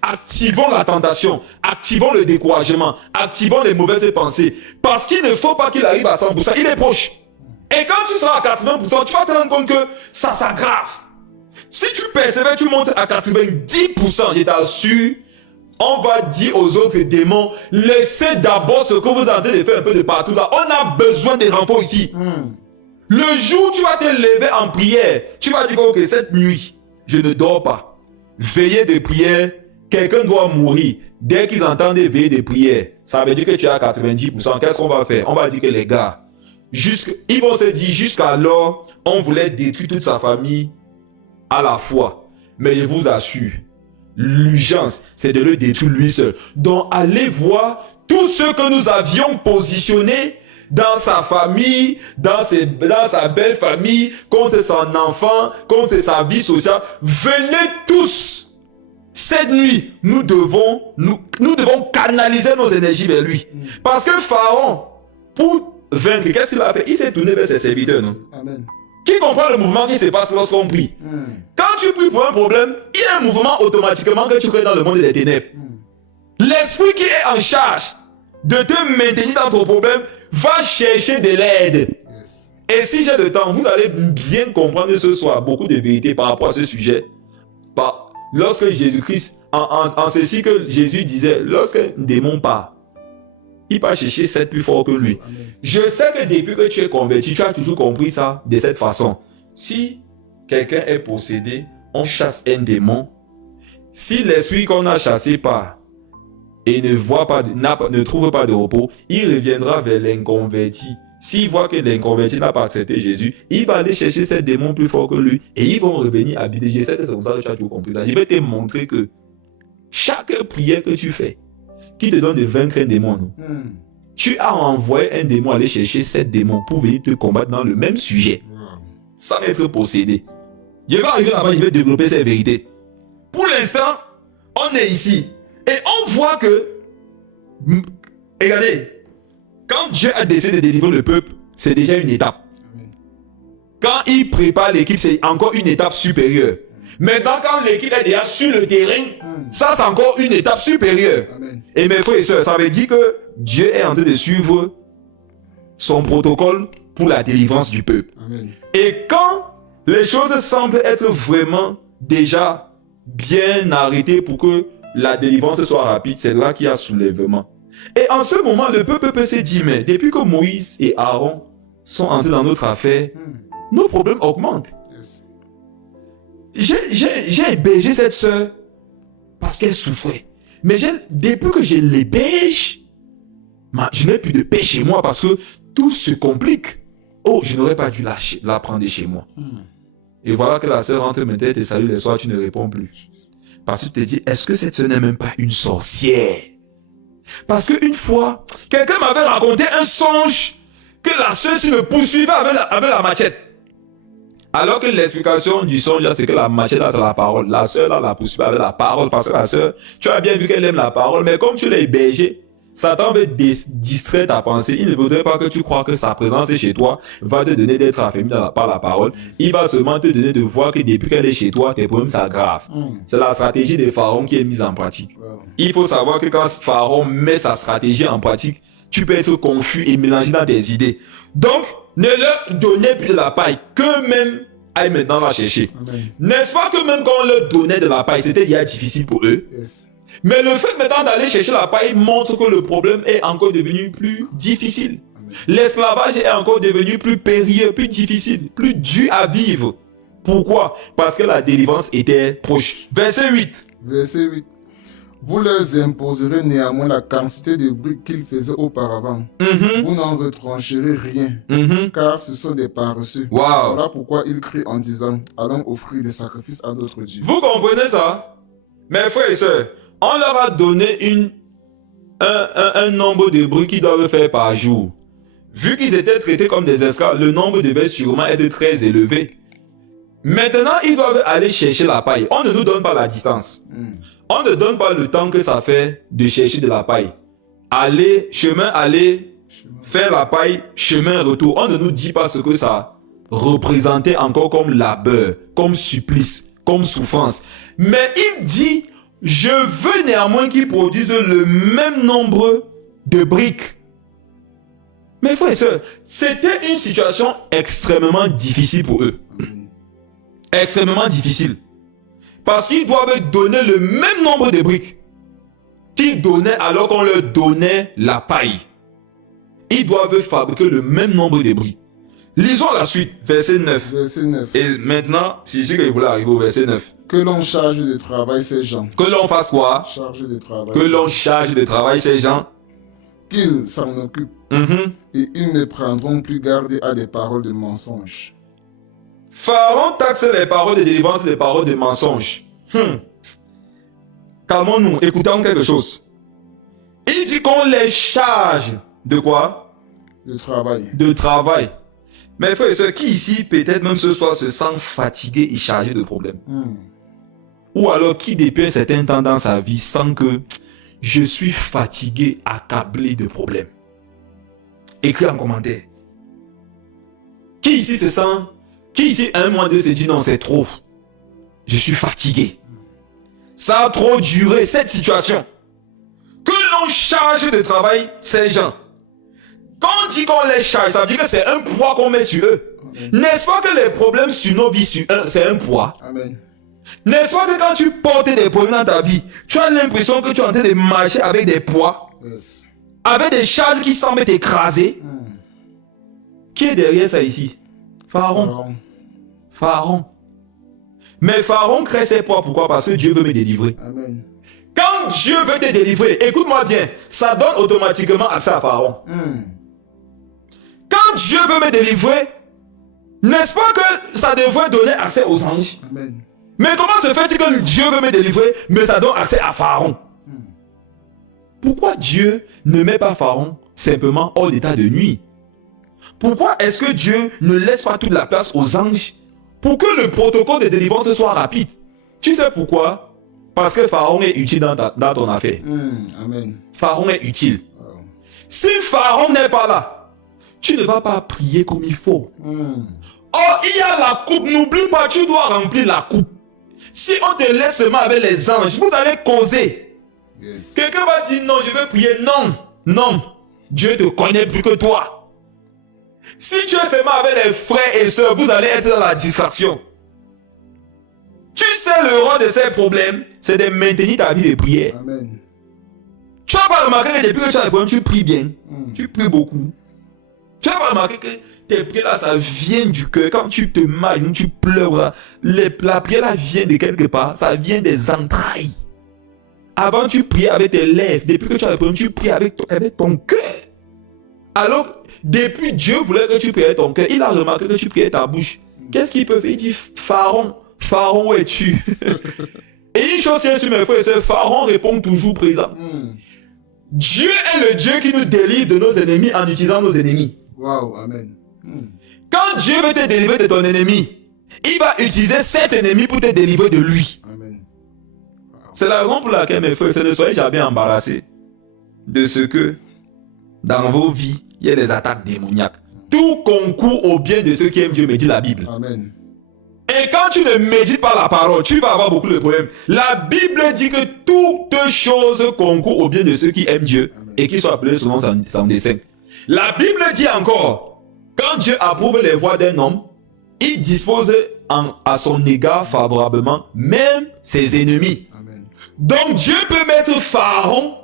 Activons la tentation, activons le découragement, activons les mauvaises pensées. Parce qu'il ne faut pas qu'il arrive à 100%, il est proche. Et quand tu seras à 80%, tu vas te rendre compte que ça s'aggrave. Si tu persévères, tu montes à 90%, je t'assure, on va dire aux autres démons, laissez d'abord ce que vous êtes en train de faire un peu de partout là. On a besoin des renforts ici. Le jour où tu vas te lever en prière, tu vas dire, ok, cette nuit, je ne dors pas. Veillée de prière, quelqu'un doit mourir. Dès qu'ils entendent des veillées de prière, ça veut dire que tu es à 90%. Qu'est-ce qu'on va faire? On va dire que les gars, ils vont se dire, jusqu'alors, on voulait détruire toute sa famille à la fois. Mais je vous assure, l'urgence, c'est de le détruire lui seul. Donc, allez voir tous ceux que nous avions positionnés dans sa famille, dans sa belle famille, contre son enfant, contre sa vie sociale. Venez tous. Cette nuit, nous devons canaliser nos énergies vers lui. Parce que Pharaon, pour vaincre, qu'est-ce qu'il a fait? Il s'est tourné vers ses serviteurs, non? Amen. Qui comprend le mouvement qui se passe lorsqu'on prie? Quand tu pries pour un problème, il y a un mouvement automatiquement que tu crées dans le monde des ténèbres. L'esprit qui est en charge de te maintenir dans ton problème va chercher de l'aide. Yes. Et si j'ai le temps, vous allez bien comprendre ce soir beaucoup de vérités par rapport à ce sujet. Lorsque Jésus-Christ, en ceci que Jésus disait, lorsqu'un démon part, il va chercher 7 plus fort que lui. Amen. Je sais que depuis que tu es converti, tu as toujours compris ça de cette façon. Si quelqu'un est possédé, on chasse un démon. Si l'esprit qu'on a chassé part et ne trouve pas de repos, il reviendra vers l'inconverti. S'il voit que l'inconverti n'a pas accepté Jésus, il va aller chercher ces démons plus forts que lui et ils vont revenir habiter. Je sais que c'est comme ça que tu as tout compris ça. Je vais te montrer que chaque prière que tu fais, qui te donne de vaincre un démon, tu as envoyé un démon aller chercher 7 démons pour venir te combattre dans le même sujet, sans être possédé. Je vais arriver là-bas, je vais développer ces vérités. Pour l'instant, on est ici et on voit que, regardez, quand Dieu a décidé de délivrer le peuple, c'est déjà une étape. Quand il prépare l'équipe, c'est encore une étape supérieure. Maintenant, quand l'équipe est déjà sur le terrain, ça c'est encore une étape supérieure. Amen. Et mes frères et sœurs, ça veut dire que Dieu est en train de suivre son protocole pour la délivrance du peuple. Amen. Et quand les choses semblent être vraiment déjà bien arrêtées pour que la délivrance soit rapide, c'est là qu'il y a soulèvement. Et en ce moment, le peuple peut se dire, mais depuis que Moïse et Aaron sont entrés dans notre affaire, nos problèmes augmentent. J'ai hébergé cette sœur parce qu'elle souffrait. Mais depuis que je l'héberge, Je n'ai plus de paix chez moi parce que tout se complique. Oh, je n'aurais pas dû la prendre chez moi. Et voilà que la sœur rentre maintenant et te salue les soirs, tu ne réponds plus. Parce que tu te dis, est-ce que cette sœur n'est même pas une sorcière? Parce qu'une fois, quelqu'un m'avait raconté un songe que la sœur s'y me poursuivait avec la machette. Alors que l'explication du songe, c'est que la machette, là, c'est la parole. La sœur, là, la poursuivait avec la parole. Parce que la sœur, tu as bien vu qu'elle aime la parole, mais comme tu l'as hébergée, Satan veut distraire ta pensée. Il ne voudrait pas que tu crois que sa présence est chez toi, va te donner d'être affermi par la parole. Il va seulement te donner de voir que depuis qu'elle est chez toi, tes problèmes s'aggravent. C'est la stratégie des pharaons qui est mise en pratique. Il faut savoir que quand Pharaon met sa stratégie en pratique, tu peux être confus et mélangé dans tes idées. Donc, ne leur donnez plus de la paille, qu'eux-mêmes aillent maintenant la chercher. N'est-ce pas que même quand on leur donnait de la paille, c'était déjà difficile pour eux? Mais le fait maintenant d'aller chercher la paille montre que le problème est encore devenu plus difficile. L'esclavage est encore devenu plus périlleux, plus difficile, plus dur à vivre. Pourquoi? Parce que la délivrance était proche. Verset 8. Verset 8. Vous leur imposerez néanmoins la quantité de briques qu'ils faisaient auparavant. Vous n'en retrancherez rien, car ce sont des paresseux. Voilà pourquoi ils crient en disant, allons offrir des sacrifices à notre Dieu. Vous comprenez ça? Mes frères et sœurs, on leur a donné un nombre de briques qu'ils doivent faire par jour. Vu qu'ils étaient traités comme des esclaves, le nombre devait sûrement être très élevé. Maintenant, ils doivent aller chercher la paille. On ne nous donne pas la distance. On ne donne pas le temps que ça fait de chercher de la paille. Aller, faire la paille, chemin, retour. On ne nous dit pas ce que ça représentait encore comme labeur, comme supplice, comme souffrance. Mais il dit, je veux néanmoins qu'ils produisent le même nombre de briques. Mes frères et sœurs, c'était une situation extrêmement difficile pour eux. Extrêmement difficile. Parce qu'ils doivent donner le même nombre de briques qu'ils donnaient alors qu'on leur donnait la paille. Ils doivent fabriquer le même nombre de briques. Lisons la suite, verset 9. Verset 9. Et maintenant, c'est ici qu'il voulait arriver au verset 9. Que l'on charge de travail ces gens. Que l'on fasse quoi? Charge de travail. Que l'on charge de travail ces gens. Qu'ils s'en occupent. Et ils ne prendront plus garde à des paroles de mensonges. Pharaon taxe les paroles de délivrance et les paroles de mensonges. Calmons-nous, écoutons quelque chose. Il dit qu'on les charge de quoi? De travail. De travail. Mes frères et sœurs, qui ici, peut-être même ce soir, se sent fatigué et chargé de problèmes? Ou alors qui, depuis un certain temps dans sa vie, sent que je suis fatigué, accablé de problèmes? Écris en commentaire. Qui ici se sent... Qui ici, un mois de se dit non, c'est trop. Je suis fatigué. Ça a trop duré, cette situation. Que l'on charge de travail ces gens. Quand on dit qu'on les charge, ça veut dire que c'est un poids qu'on met sur eux. N'est-ce pas que les problèmes sur nos vies, c'est un poids? N'est-ce pas que quand tu portes des problèmes dans ta vie, tu as l'impression que tu es en train de marcher avec des poids, avec des charges qui semblent t'écraser? Qui est derrière ça ici? Pharaon. Pharaon. Mais Pharaon crée ses poids. Pourquoi? Parce que Dieu veut me délivrer. Amen. Quand Dieu veut te délivrer, écoute-moi bien, ça donne automatiquement accès à Pharaon. Quand Dieu veut me délivrer, n'est-ce pas que ça devrait donner accès aux anges? Amen. Mais comment se fait-il que Dieu veut me délivrer, mais ça donne accès à Pharaon? Pourquoi Dieu ne met pas Pharaon simplement hors d'état de nuit? Pourquoi est-ce que Dieu ne laisse pas toute la place aux anges pour que le protocole de délivrance soit rapide? Tu sais pourquoi? Parce que Pharaon est utile dans ton affaire. Amen. Pharaon est utile. Si Pharaon n'est pas là, tu ne vas pas prier comme il faut. Oh, il y a la coupe, n'oublie pas, tu dois remplir la coupe. Si on te laisse seulement avec les anges, vous allez causer. Quelqu'un va dire non, je vais prier. Non, non. Dieu te connaît plus que toi. Si tu es seulement avec les frères et sœurs, vous allez être dans la distraction. Tu sais le rôle de ces problèmes, c'est de maintenir ta vie de prière. Amen. Tu n'as pas remarqué que depuis que tu as des problèmes, tu pries bien. Tu pries beaucoup. Tu n'as pas remarqué que tes prières là, ça vient du cœur. Quand tu te marres, tu pleures, là, la prière là vient de quelque part. Ça vient des entrailles. Avant, tu priais avec tes lèvres. Depuis que tu as des problèmes, tu pries avec ton cœur. Alors, depuis Dieu voulait que tu priais ton cœur, il a remarqué que tu priais ta bouche. Qu'est-ce qu'il peut faire? Il dit, Pharaon, où es-tu? Et une chose qui est sur mes frères, c'est Pharaon répond toujours présent. Dieu est le Dieu qui nous délivre de nos ennemis en utilisant nos ennemis. Wow, amen. Quand Dieu veut te délivrer de ton ennemi, il va utiliser cet ennemi pour te délivrer de lui. Amen. C'est la raison pour laquelle, mes frères, ne soyez jamais embarrassés de ce que dans vos vies, il y a des attaques démoniaques. Tout concourt au bien de ceux qui aiment Dieu, me dit la Bible. Amen. Et quand tu ne médites pas la parole, tu vas avoir beaucoup de problèmes. La Bible dit que toutes choses concourent au bien de ceux qui aiment Dieu. Amen. Et qui sont appelés selon son dessein. La Bible dit encore, quand Dieu approuve les voies d'un homme, il dispose à son égard favorablement même ses ennemis. Amen. Donc Dieu peut mettre Pharaon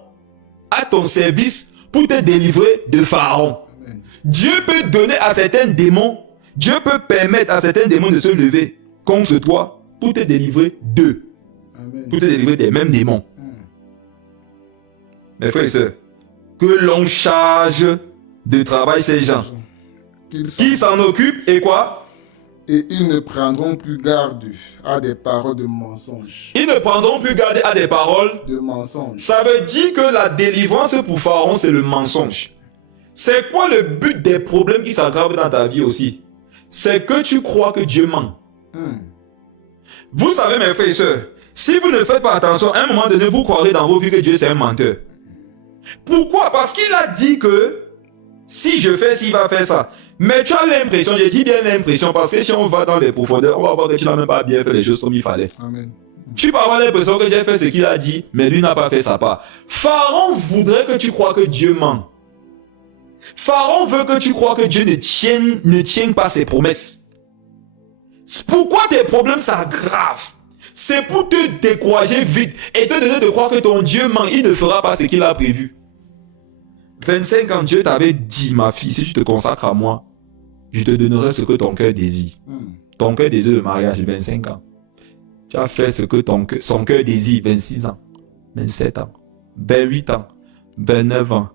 à ton service pour te délivrer de Pharaon. Amen. Dieu peut donner à certains démons, Dieu peut permettre à certains démons de se lever contre toi pour te délivrer d'eux. Amen. Pour te délivrer des mêmes démons. Mes frères et sœurs, que l'on charge de travail ces gens. Qui s'en occupent et quoi? Et ils ne prendront plus garde à des paroles de mensonges. Ils ne prendront plus garde à des paroles de mensonges. Ça veut dire que la délivrance pour Pharaon, c'est le mensonge. C'est quoi le but des problèmes qui s'aggravent dans ta vie aussi? C'est que tu crois que Dieu ment. Vous savez, mes frères et sœurs, si vous ne faites pas attention, à un moment donné, vous croirez dans vos vies que Dieu c'est un menteur. Pourquoi? Parce qu'il a dit que si je fais, s'il va faire ça. Mais tu as l'impression, je dis bien l'impression, parce que si on va dans les profondeurs, on va voir que tu n'as même pas bien fait les choses comme il fallait. Amen. Tu peux avoir l'impression que j'ai fait ce qu'il a dit, mais lui n'a pas fait sa part. Pharaon voudrait que tu crois que Dieu ment. Pharaon veut que tu crois que Dieu ne tienne pas ses promesses. Pourquoi tes problèmes s'aggravent? C'est pour te décourager vite et te donner de croire que ton Dieu ment, il ne fera pas ce qu'il a prévu. 25 ans, Dieu t'avait dit, ma fille, si tu te consacres à moi, je te donnerai ce que ton cœur désire. Ton cœur désire le mariage, 25 ans. Tu as fait ce que son cœur désire, 26 ans, 27 ans, 28 ans, 29 ans,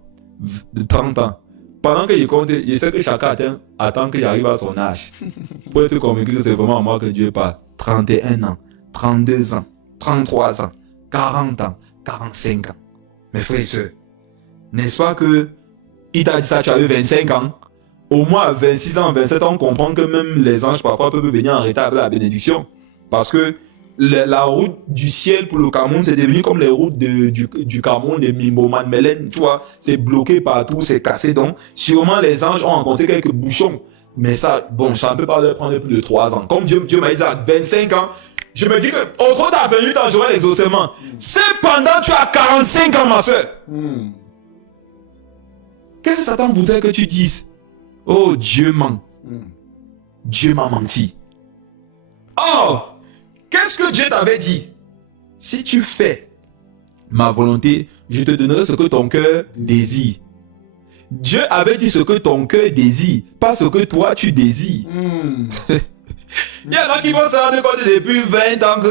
30 ans. Pendant que je compte, je sais que chacun attend qu'il arrive à son âge. Pour être convaincu que c'est vraiment à moi que Dieu parle. 31 ans, 32 ans, 33 ans, 40 ans, 45 ans. Mes frères et sœurs, n'est-ce pas que il t'a dit ça, tu avais 25 ans? Au moins à 26 ans, 27 ans, on comprend que même les anges parfois peuvent venir en retard avec la bénédiction. Parce que la route du ciel pour le Cameroun, c'est devenu comme les routes du Cameroun, de Mimboman, Mélène, tu vois, c'est bloqué partout, c'est cassé. Donc, sûrement les anges ont rencontré quelques bouchons. Mais ça, bon, ça ne peut pas leur prendre plus de 3 ans. Comme Dieu m'a dit à 25 ans, je me dis que, autrement, t'as 28 ans, j'aurai les ossements. Cependant, tu as 45 ans, ma soeur. Qu'est-ce que Satan voudrait que tu dises? Oh, Dieu ment. Dieu m'a menti. Oh, qu'est-ce que Dieu t'avait dit? Si tu fais ma volonté, je te donnerai ce que ton cœur désire. Dieu avait dit ce que ton cœur désire, pas ce que toi tu désires. Il y en a qui vont se rendre compte depuis 20 ans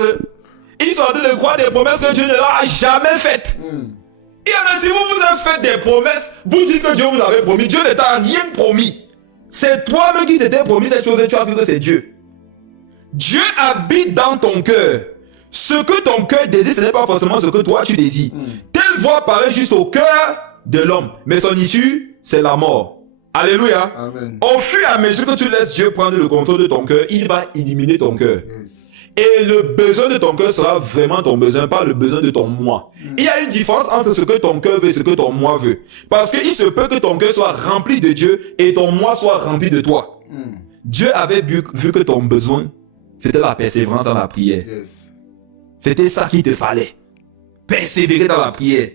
qu'ils sont en train de croire des promesses que Dieu ne leur a jamais faites. Il y en a, si vous vous avez fait des promesses, vous dites que Dieu vous avait promis. Dieu ne t'a rien promis. C'est toi-même qui t'étais promis cette chose et tu as vu que c'est Dieu. Dieu habite dans ton cœur. Ce que ton cœur désire, ce n'est pas forcément ce que toi tu désires. Telle voix paraît juste au cœur de l'homme, mais son issue, c'est la mort. Alléluia. Amen. Au fur et à mesure que tu laisses Dieu prendre le contrôle de ton cœur, il va éliminer ton cœur. Yes. Et le besoin de ton cœur sera vraiment ton besoin, pas le besoin de ton moi. Il y a une différence entre ce que ton cœur veut et ce que ton moi veut. Parce qu'il se peut que ton cœur soit rempli de Dieu et ton moi soit rempli de toi. Dieu avait vu que ton besoin, c'était la persévérance dans la prière. Yes. C'était ça qu'il te fallait. Persévérer dans la prière.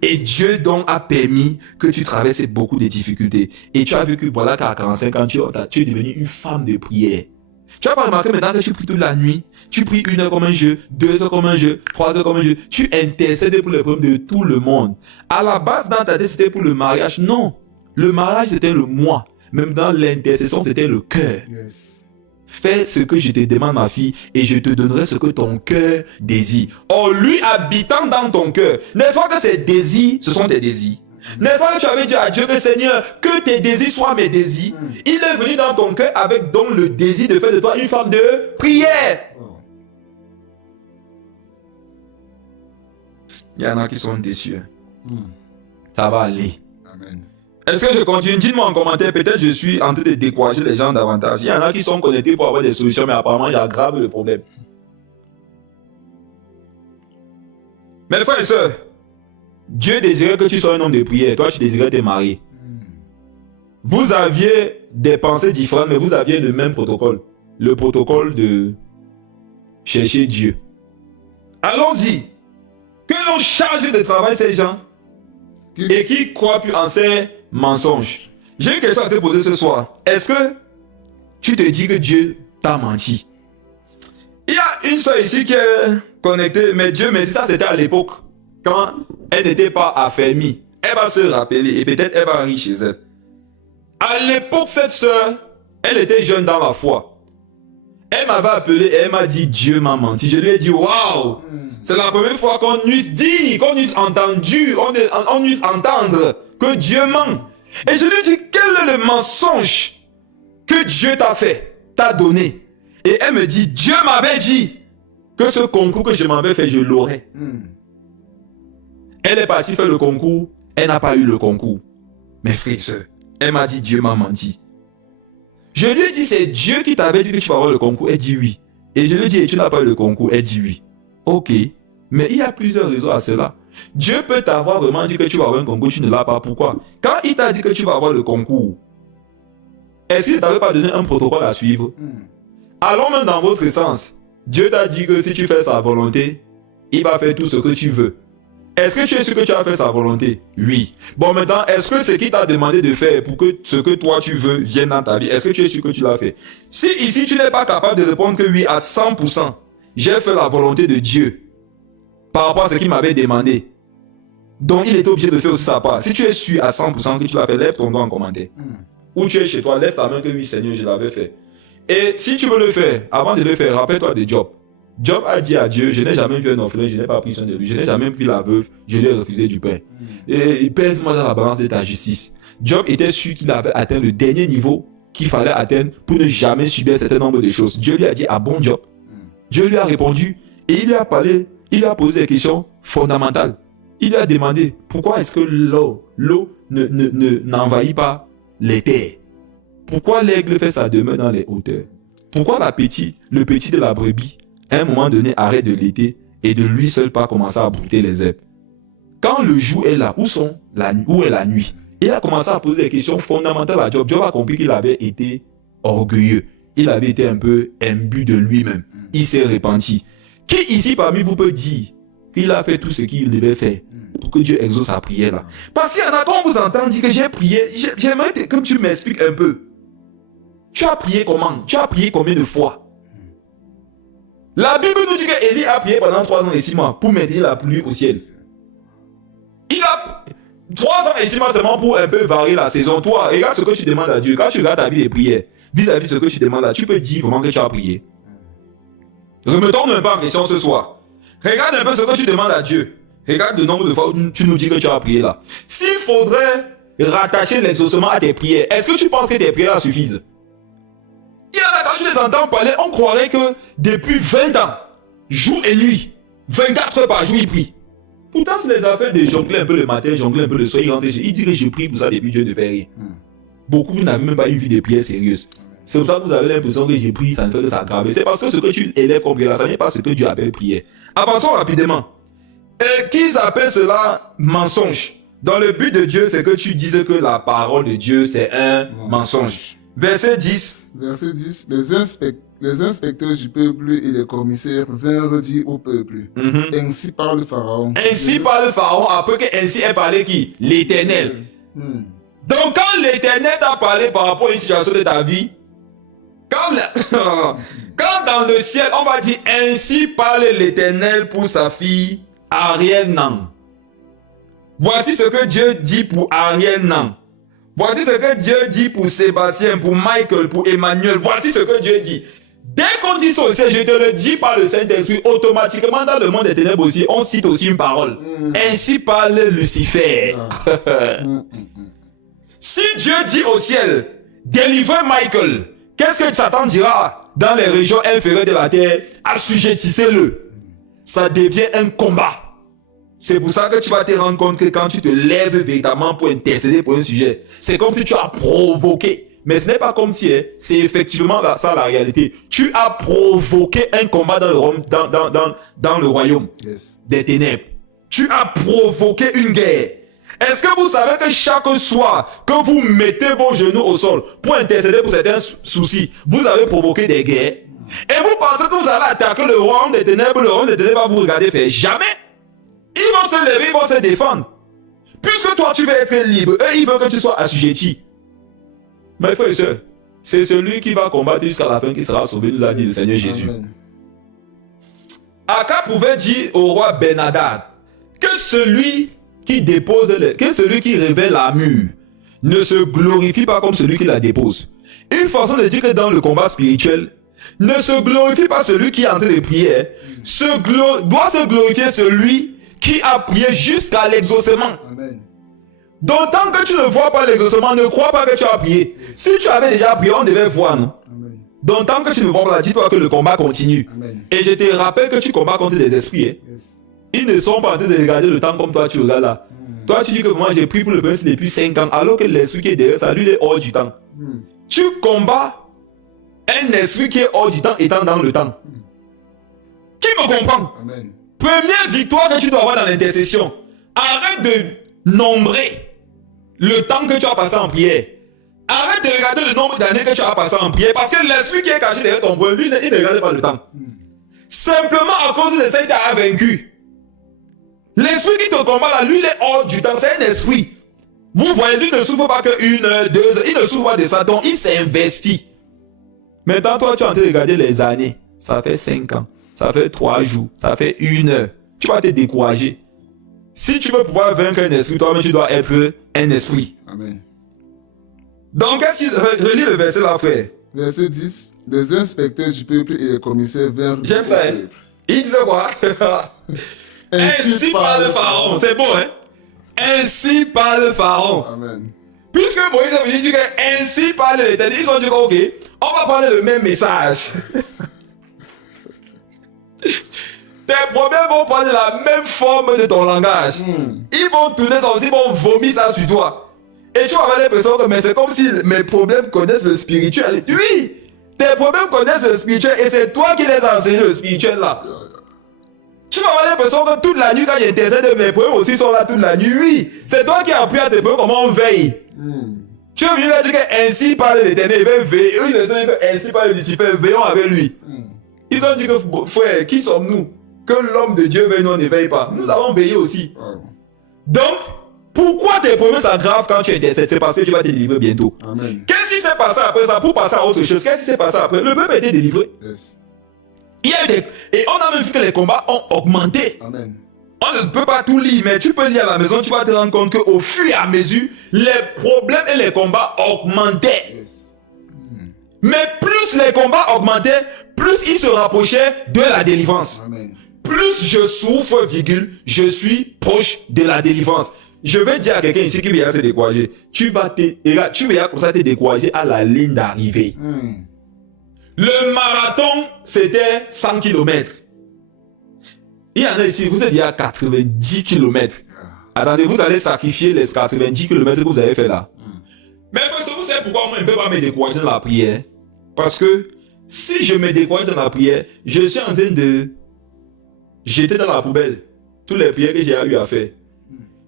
Et Dieu donc a permis que tu traverses beaucoup de difficultés. Et tu as vu que voilà qu'à 45 ans, tu es devenue une femme de prière. Tu as pas remarqué maintenant que tu pries toute la nuit, tu pries 1 heure comme un jeu, 2 heures comme un jeu, 3 heures comme un jeu, tu intercèdes pour les problèmes de tout le monde. À la base, dans ta tête, c'était pour le mariage. Non, le mariage c'était le moi. Même dans l'intercession, c'était le cœur. Yes. Fais ce que je te demande, ma fille, et je te donnerai ce que ton cœur désire. Oh, lui habitant dans ton cœur, n'est-ce pas que ses désirs, ce sont tes désirs? N'est-ce pas que tu avais dit à Dieu que Seigneur, que tes désirs soient mes désirs? Il est venu dans ton cœur avec donc le désir de faire de toi une femme de prière. Il y en a qui sont déçus. Ça va aller. Amen. Est-ce que je continue? Dites-moi en commentaire, peut-être je suis en train de décourager les gens davantage. Il y en a qui sont connectés pour avoir des solutions, mais apparemment j'aggrave le problème. Mes frères et sœurs, Dieu désirait que tu sois un homme de prière. Toi, tu désirais te marier. Vous aviez des pensées différentes, mais vous aviez le même protocole. Le protocole de chercher Dieu. Allons-y. Que l'on charge de travail ces gens et qui croient plus en ces mensonges. J'ai une question à te poser ce soir. Est-ce que tu te dis que Dieu t'a menti? Il y a une soeur ici qui est connectée, mais Dieu merci, ça c'était à l'époque, quand elle n'était pas affermie. Elle va se rappeler et peut-être elle va arriver chez elle. À l'époque, cette soeur, elle était jeune dans la foi. Elle m'avait appelé et elle m'a dit Dieu m'a menti. Je lui ai dit waouh, c'est la première fois qu'on puisse dire, qu'on puisse entendu, on puisse entendre que Dieu ment. Et je lui ai dit quel est le mensonge que Dieu t'a fait, t'a donné. Et elle me dit, Dieu m'avait dit que ce concours que je m'avais fait, je l'aurais. Elle est partie faire le concours, elle n'a pas eu le concours. Mes frères et sœurs, elle m'a dit, Dieu m'a menti. Je lui ai dit, c'est Dieu qui t'avait dit que tu vas avoir le concours. Elle dit oui. Et je lui ai dit, et tu n'as pas eu le concours. Elle dit oui. Ok. Mais il y a plusieurs raisons à cela. Dieu peut t'avoir vraiment dit que tu vas avoir un concours, tu ne l'as pas. Pourquoi? Quand il t'a dit que tu vas avoir le concours, est-ce qu'il ne t'avait pas donné un protocole à suivre? Allons même dans votre sens. Dieu t'a dit que si tu fais sa volonté, il va faire tout ce que tu veux. Est-ce que tu es sûr que tu as fait sa volonté? Oui. Bon, maintenant, est-ce que ce qu'il t'a demandé de faire pour que ce que toi tu veux vienne dans ta vie, est-ce que tu es sûr que tu l'as fait? Si ici tu n'es pas capable de répondre que oui à 100%, j'ai fait la volonté de Dieu par rapport à ce qu'il m'avait demandé, donc il était obligé de faire aussi sa part. Si tu es sûr à 100% que tu l'as fait, lève ton doigt en commentaire. Ou tu es chez toi, lève ta main que oui Seigneur, je l'avais fait. Et si tu veux le faire, avant de le faire, rappelle-toi de Job. Job a dit à Dieu, je n'ai jamais vu un orphelin, je n'ai pas pris soin de lui, je n'ai jamais vu la veuve, je lui ai refusé du pain. Et pèse-moi dans la balance de ta justice. Job était sûr qu'il avait atteint le dernier niveau qu'il fallait atteindre pour ne jamais subir un certain nombre de choses. Dieu lui a dit, ah bon Job? Dieu lui a répondu et il lui a parlé, il lui a posé des questions fondamentales. Il lui a demandé, pourquoi est-ce que l'eau n'envahit pas les terres? Pourquoi l'aigle fait sa demeure dans les hauteurs? Pourquoi le petit de la brebis, à un moment donné, arrête de l'été et de lui seul pas commencer à brouter les herbes? Quand le jour est là, où est la nuit? Il a commencé à poser des questions fondamentales à Job. Job a compris qu'il avait été orgueilleux. Il avait été un peu imbu de lui-même. Il s'est repenti. Qui ici parmi vous peut dire qu'il a fait tout ce qu'il devait faire pour que Dieu exauce sa prière là? Parce qu'il y en a, quand on vous entend dire que j'ai prié, j'aimerais que tu m'expliques un peu. Tu as prié comment? Tu as prié combien de fois? La Bible nous dit que Élie a prié pendant 3 ans et 6 mois pour maintenir la pluie au ciel. Il a 3 ans et 6 mois seulement pour un peu varier la saison. Toi, regarde ce que tu demandes à Dieu. Quand tu regardes ta vie de prière, vis-à-vis de ce que tu demandes à Dieu, tu peux dire vraiment que tu as prié. Remettons-nous un peu en question ce soir. Regarde un peu ce que tu demandes à Dieu. Regarde le nombre de fois où tu nous dis que tu as prié là. S'il faudrait rattacher l'exaucement à tes prières, est-ce que tu penses que tes prières suffisent? Il y en a, quand tu les entends parler, on croirait que depuis 20 ans, jour et nuit, 24 heures par jour, ils prient. Pourtant, c'est les affaires de jongler un peu le matin, jongler un peu le soir, il rentre, il dit que je prie pour ça depuis Dieu ne fait rien. Beaucoup, vous n'avez même pas une vie de prière sérieuse. C'est pour ça que vous avez l'impression que je prie, ça ne fait que s'aggraver. C'est parce que ce que tu élèves comme prière, ça n'est pas ce que Dieu appelle prière. Avançons rapidement. Et qu'ils appellent cela mensonge. Dans le but de Dieu, c'est que tu dises que la parole de Dieu, c'est un mensonge. Verset 10. Verset 10. Les inspecteurs du peuple et les commissaires vinrent dire au peuple. Ainsi parle le Pharaon. Ainsi parle le Pharaon, après que ainsi est parlé qui? L'Éternel. Donc quand l'Éternel t'a parlé par rapport à une situation de ta vie, quand dans le ciel, on va dire ainsi parle l'Éternel pour sa fille Ariel Nam. Voici ce que Dieu dit pour Ariel Nam. Voici ce que Dieu dit pour Sébastien, pour Michael, pour Emmanuel. Voici ce que Dieu dit. Dès qu'on dit ça aussi, je te le dis par le Saint-Esprit, automatiquement dans le monde des ténèbres aussi, on cite aussi une parole. Ainsi parle Lucifer. Si Dieu dit au ciel, délivrez Michael, qu'est-ce que Satan dira dans les régions inférieures de la terre? Assujettissez-le. Ça devient un combat. C'est pour ça que tu vas te rendre compte que quand tu te lèves véritablement pour intercéder pour un sujet, c'est comme si tu as provoqué. Mais ce n'est pas comme si, c'est effectivement ça la réalité. Tu as provoqué un combat dans le royaume des ténèbres. Tu as provoqué une guerre. Est-ce que vous savez que chaque soir que vous mettez vos genoux au sol pour intercéder pour certains soucis, vous avez provoqué des guerres? Et vous pensez que vous allez attaquer le royaume des ténèbres, le royaume des ténèbres va vous regarder faire? Jamais! Ils vont se lever, ils vont se défendre. Puisque toi tu veux être libre, eux ils veulent que tu sois assujetti. Mes frères et sœurs, c'est celui qui va combattre jusqu'à la fin qui sera sauvé, nous a dit le Seigneur Jésus. Akab pouvait dire au roi Ben-Hadad que celui qui révèle la mûre ne se glorifie pas comme celui qui la dépose. Une façon de dire que dans le combat spirituel, ne se glorifie pas celui qui est en train de prier, doit se glorifier celui qui a prié jusqu'à l'exaucement. Donc tant que tu ne vois pas l'exaucement, ne crois pas que tu as prié. Si tu avais déjà prié, on devait voir, non? Donc tant que tu ne vois pas, dis-toi que le combat continue. Et je te rappelle que tu combats contre des esprits. Ils ne sont pas en train de regarder le temps comme toi tu regardes là. Toi tu dis que moi j'ai prié pour le prince depuis 5 ans, alors que l'esprit qui est derrière ça, lui il est hors du temps. Tu combats un esprit qui est hors du temps étant dans le temps. Qui me comprend? Première victoire que tu dois avoir dans l'intercession. Arrête de nombrer le temps que tu as passé en prière. Arrête de regarder le nombre d'années que tu as passé en prière. Parce que l'esprit qui est caché derrière ton point, lui, il ne regarde pas le temps. Simplement à cause de ça, il t'a vaincu. L'esprit qui te combat là, lui, il est hors du temps. C'est un esprit. Vous voyez, lui ne souffre pas que 1 heure, 2 heures. Il ne souffre pas de ça. Donc, il s'investit. Maintenant, toi, tu es en train de regarder les années. Ça fait 5 ans. Ça fait 3 jours. Ça fait 1 heure. Tu vas te décourager. Si tu veux pouvoir vaincre un esprit, toi-même, tu dois être un esprit. Amen. Donc, qu'est-ce qu'il relit le verset là, frère? Verset 10. Les inspecteurs du peuple et les commissaires vinrent. J'aime ça. Il disait quoi? Ainsi parle le Pharaon. C'est beau, hein? Ainsi parle le Pharaon. Amen. Puisque Moïse avait dit que ainsi parle l'Éternel, ils ont dit ok, on va parler le même message. Tes problèmes vont prendre la même forme de ton langage. Ils vont tourner ça aussi, ils vont vomir ça sur toi. Et tu vas avoir l'impression que mais c'est comme si mes problèmes connaissent le spirituel. Oui, tes problèmes connaissent le spirituel et c'est toi qui les enseignes le spirituel là. Tu vas avoir l'impression que toute la nuit quand j'intercède, mes problèmes aussi sont là toute la nuit. Oui, c'est toi qui as appris à tes problèmes comment on veille. Tu veux venir dire que ainsi parle l'Éternel, il va veiller. Eux, ils ont dit que ainsi parle Lucifer, veillons avec lui. Ils ont dit que frère, qui sommes-nous? Que l'homme de Dieu veille, nous on ne veille pas. Nous avons veillé aussi. Donc, pourquoi tes problèmes s'aggravent quand tu intercèdes? C'est parce que Dieu va te délivrer bientôt. Qu'est-ce qui s'est passé après ça? Pour passer à autre chose, qu'est-ce qui s'est passé après? Le peuple a été délivré. Il y a eu et on a même vu que les combats ont augmenté. Amen. On ne peut pas tout lire, mais tu peux lire à la maison, tu vas te rendre compte qu'au fur et à mesure, les problèmes et les combats augmentaient. Mais plus les combats augmentaient, plus ils se rapprochaient de la délivrance. Amen. Plus je souffre, virgule, je suis proche de la délivrance. Je vais dire à quelqu'un ici qui vient se décourager, tu vas comme ça te décourager à la ligne d'arrivée. Le marathon, c'était 100 km. Il y en a ici, vous êtes déjà à 90 km. Attendez, vous allez sacrifier les 90 km que vous avez fait là. Mais vous savez pourquoi moi je ne peux pas me décourager dans la prière? Parce que si je me décourage dans la prière, je suis en train de jeter dans la poubelle toutes les prières que j'ai eu à faire.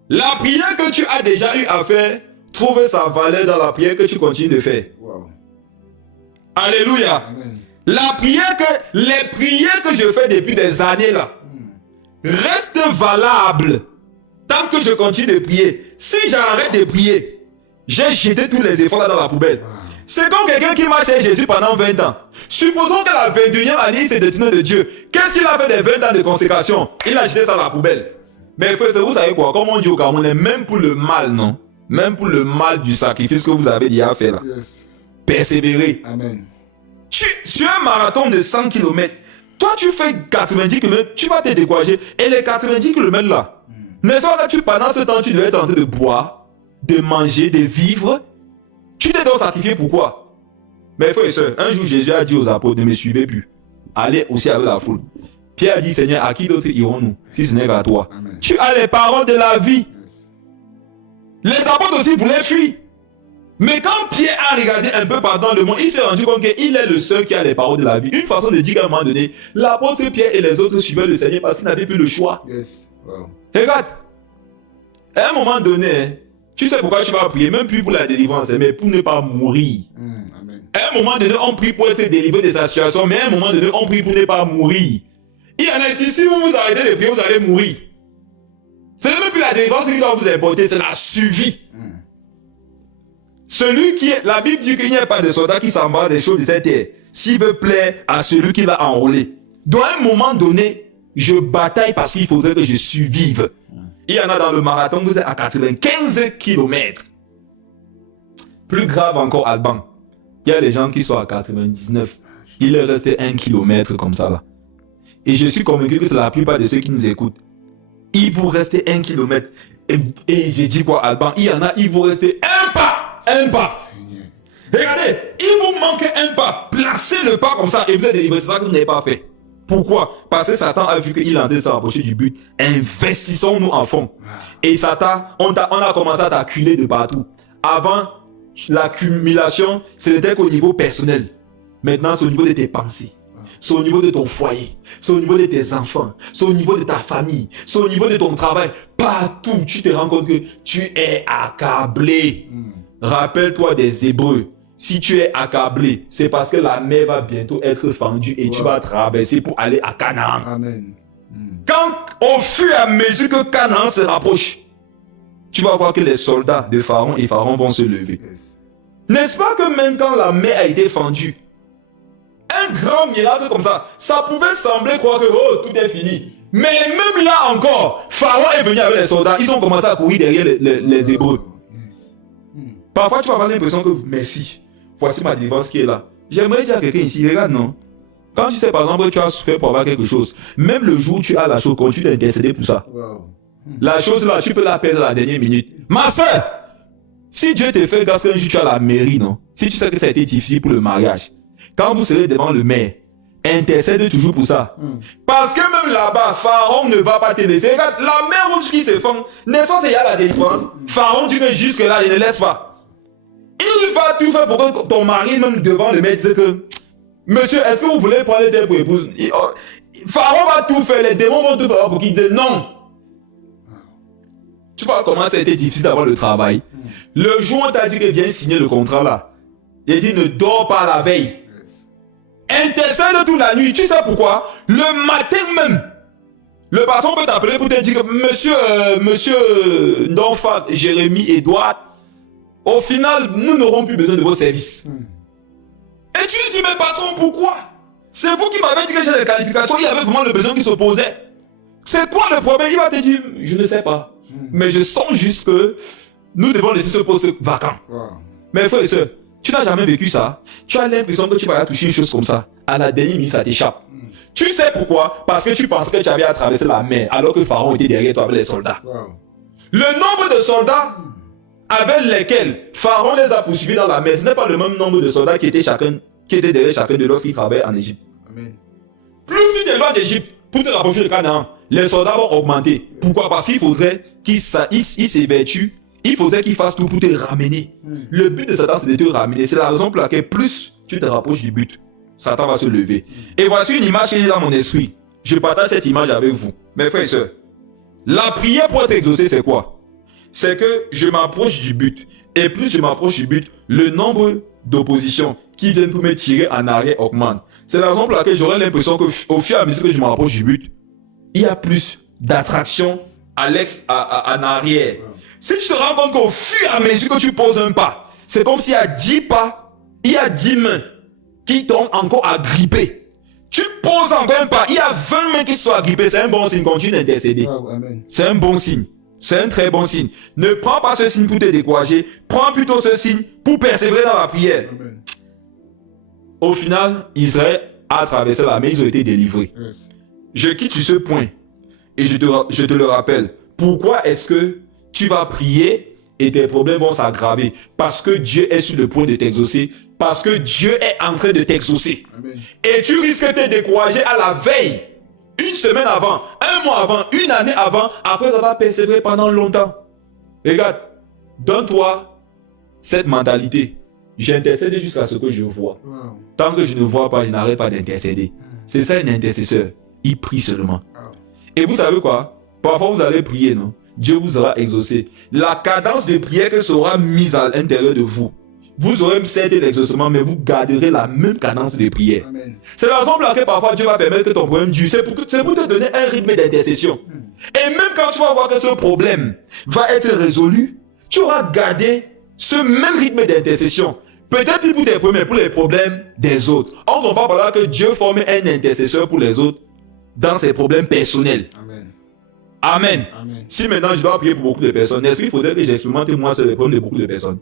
La prière que tu as déjà eu à faire trouve sa valeur dans la prière que tu continues de faire. Alléluia. Les prières que je fais depuis des années là restent valables tant que je continue de prier. Si j'arrête de prier, j'ai jeté tous les efforts là dans la poubelle. C'est comme quelqu'un qui marche avec Jésus pendant 20 ans. Supposons que la 21e année s'est détourné de Dieu. Qu'est-ce qu'il a fait des 20 ans de consécration? Il a jeté ça dans la poubelle. Mais frère, vous savez quoi? Comme on dit au Cameroun, même pour le mal, non? Même pour le mal du sacrifice que vous avez déjà fait là. Persévérer. Amen. Tu Sur un marathon de 100 km, toi tu fais 90 km, tu vas te décourager. Et les 90 km là, n'est-ce pas que pendant ce temps, tu devais être en train de boire, de manger, de vivre. Tu t'es donc sacrifié pourquoi? Mes frères et sœurs, un jour Jésus a dit aux apôtres, ne me suivez plus. Allez aussi avec la foule. Pierre a dit, Seigneur, à qui d'autre irons-nous si ce n'est qu'à toi? Amen. Tu as les paroles de la vie. Yes. Les apôtres aussi voulaient fuir. Mais quand Pierre a regardé un peu dans le monde, il s'est rendu compte qu'il est le seul qui a les paroles de la vie. Une façon de dire qu'à un moment donné, l'apôtre Pierre et les autres suivaient le Seigneur parce qu'ils n'avaient plus le choix. Yes. Wow. Regarde, à un moment donné, tu sais pourquoi tu vas prier, même plus pour la délivrance, mais pour ne pas mourir. Amen. À un moment donné, on prie pour être délivré de sa situation, mais à un moment donné, on prie pour ne pas mourir. Il y en a ici, si vous vous arrêtez de prier, vous allez mourir. Ce n'est même plus la délivrance qui doit vous importer, c'est la survie. Celui qui est, la Bible dit qu'il n'y a pas de soldat qui s'embarque des choses de cette terre, s'il veut plaire à celui qui l'a enrôlé. Donc à un moment donné, je bataille parce qu'il faudrait que je survive. Il y en a dans le marathon, vous êtes à 95 km. Plus grave encore, Alban. Il y a des gens qui sont à 99. Il leur reste 1 km comme ça là. Et je suis convaincu que c'est la plupart de ceux qui nous écoutent. Il vous reste 1 km. Et j'ai dit quoi, Alban? Il y en a, il vous reste un pas. Un pas. Regardez, il vous manque un pas. Placez le pas comme ça et vous êtes délivré. C'est ça que vous n'avez pas fait. Pourquoi? Parce que Satan a vu qu'il est en train de se rapprocher du but. Investissons-nous en fond. Et Satan, on a commencé à t'acculer de partout. Avant, l'accumulation, c'était qu'au niveau personnel. Maintenant, c'est au niveau de tes pensées. C'est au niveau de ton foyer. C'est au niveau de tes enfants. C'est au niveau de ta famille. C'est au niveau de ton travail. Partout, tu te rends compte que tu es accablé. Rappelle-toi des Hébreux. Si tu es accablé, c'est parce que la mer va bientôt être fendue et tu vas traverser pour aller à Canaan. Amen. Quand, au fur et à mesure que Canaan se rapproche, tu vas voir que les soldats de Pharaon et Pharaon vont se lever. Yes. N'est-ce pas que même quand la mer a été fendue, un grand miracle comme ça pouvait sembler croire que oh, tout est fini. Mais même là encore, Pharaon est venu avec les soldats, ils ont commencé à courir derrière les Hébreux. Yes. Parfois, tu vas avoir l'impression que merci, voici ma délivrance qui est là. J'aimerais dire à quelqu'un ici, regarde, non. Quand tu sais, par exemple, que tu as souffert pour avoir quelque chose, même le jour où tu as la chose, continue d'intercéder pour ça. Wow. La chose là, tu peux la perdre à la dernière minute. Ma soeur, si Dieu te fait grâce qu'un jour tu as la mairie, non. Si tu sais que ça a été difficile pour le mariage, quand vous serez devant le maire, intercède toujours pour ça. Parce que même là-bas, Pharaon ne va pas te laisser. Regarde, la mer rouge qui se fond, n'est-ce pas, il y a la délivrance. Pharaon dit que jusque là, il ne laisse pas. Il va tout faire pour que ton mari, même devant le maire, dise que monsieur, est-ce que vous voulez prendre des pour épouse? Pharaon va tout faire, les démons vont tout faire pour qu'il dise non. Tu vois comment ça a été difficile d'avoir le travail. Le jour où on t'a dit que viens signer le contrat là, il dit ne dors pas la veille. Intercède toute la nuit. Tu sais pourquoi? Le matin même, le patron peut t'appeler pour te dire que monsieur Nonfa, Jérémy, Edouard, au final, nous n'aurons plus besoin de vos services. Et tu lui dis, mais patron, pourquoi? C'est vous qui m'avez dit que j'ai les qualifications, il y avait vraiment le besoin qui s'opposait. C'est quoi le problème? Il va te dire, je ne sais pas. Mais je sens juste que nous devons laisser ce poste vacant. Wow. Mes frères et sœurs, tu n'as jamais vécu ça. Tu as l'impression que tu vas toucher une chose comme ça. À la dernière minute, ça t'échappe. Tu sais pourquoi? Parce que tu pensais que tu avais à traverser la mer alors que Pharaon était derrière toi avec les soldats. Wow. Le nombre de soldats avec lesquels Pharaon les a poursuivis dans la mer, ce n'est pas le même nombre de soldats qui étaient derrière chacun de lorsqu'ils travaillaient en Égypte. Amen. Plus tu t'éloignes d'Égypte pour te rapprocher de Canaan, les soldats vont augmenter. Pourquoi? Parce qu'il faudrait qu'ils s'évertuent, il faudrait qu'ils fassent tout pour te ramener. Le but de Satan, c'est de te ramener. C'est la raison pour laquelle plus tu te rapproches du but, Satan va se lever. Et voici une image qui est dans mon esprit. Je partage cette image avec vous. Mes frères et sœurs, la prière pour être exaucée, c'est quoi? C'est que je m'approche du but. Et plus je m'approche du but, le nombre d'oppositions qui viennent pour me tirer en arrière augmente. C'est la raison pour laquelle j'aurais l'impression qu'au fur et à mesure que je m'approche du but, il y a plus d'attraction en arrière. Si tu te rends compte qu'au fur et à mesure que tu poses un pas, c'est comme s'il y a 10 pas, il y a 10 mains qui tombent encore à gripper. Tu poses encore un pas, il y a 20 mains qui sont agrippées, c'est un bon signe, continue d'intercéder. Wow. Amen. C'est un bon signe. C'est un très bon signe. Ne prends pas ce signe pour te décourager, prends plutôt ce signe pour persévérer dans la prière. Amen. Au final, Israël a traversé la mer, ils ont été délivrés. Yes. Je quitte sur ce point et je te le rappelle. Pourquoi est-ce que tu vas prier et tes problèmes vont s'aggraver? Parce que Dieu est sur le point de t'exaucer. Parce que Dieu est en train de t'exaucer. Amen. Et tu risques de te décourager à la veille. Une semaine avant, un mois avant, une année avant. Après, ça va persévérer pendant longtemps. Regarde, donne-toi cette mentalité. J'intercède jusqu'à ce que je vois. Wow. Tant que je ne vois pas, je n'arrête pas d'intercéder. C'est ça un intercesseur. Il prie seulement. Et vous savez quoi? Parfois vous allez prier, non? Dieu vous aura exaucé. La cadence de prière que sera mise à l'intérieur de vous. Vous aurez certes l'exaucement, mais vous garderez la même cadence de prière. Amen. C'est la raison pour laquelle parfois Dieu va permettre que ton problème dure. C'est pour te donner un rythme d'intercession. Et même quand tu vas voir que ce problème va être résolu, tu auras gardé ce même rythme d'intercession. Peut-être plus pour tes problèmes, mais pour les problèmes des autres. On ne comprend pas là que Dieu forme un intercesseur pour les autres dans ses problèmes personnels. Amen. Amen. Amen. Si maintenant je dois prier pour beaucoup de personnes, est-ce qu'il faudrait que j'expérimente moi seul les problèmes de beaucoup de personnes?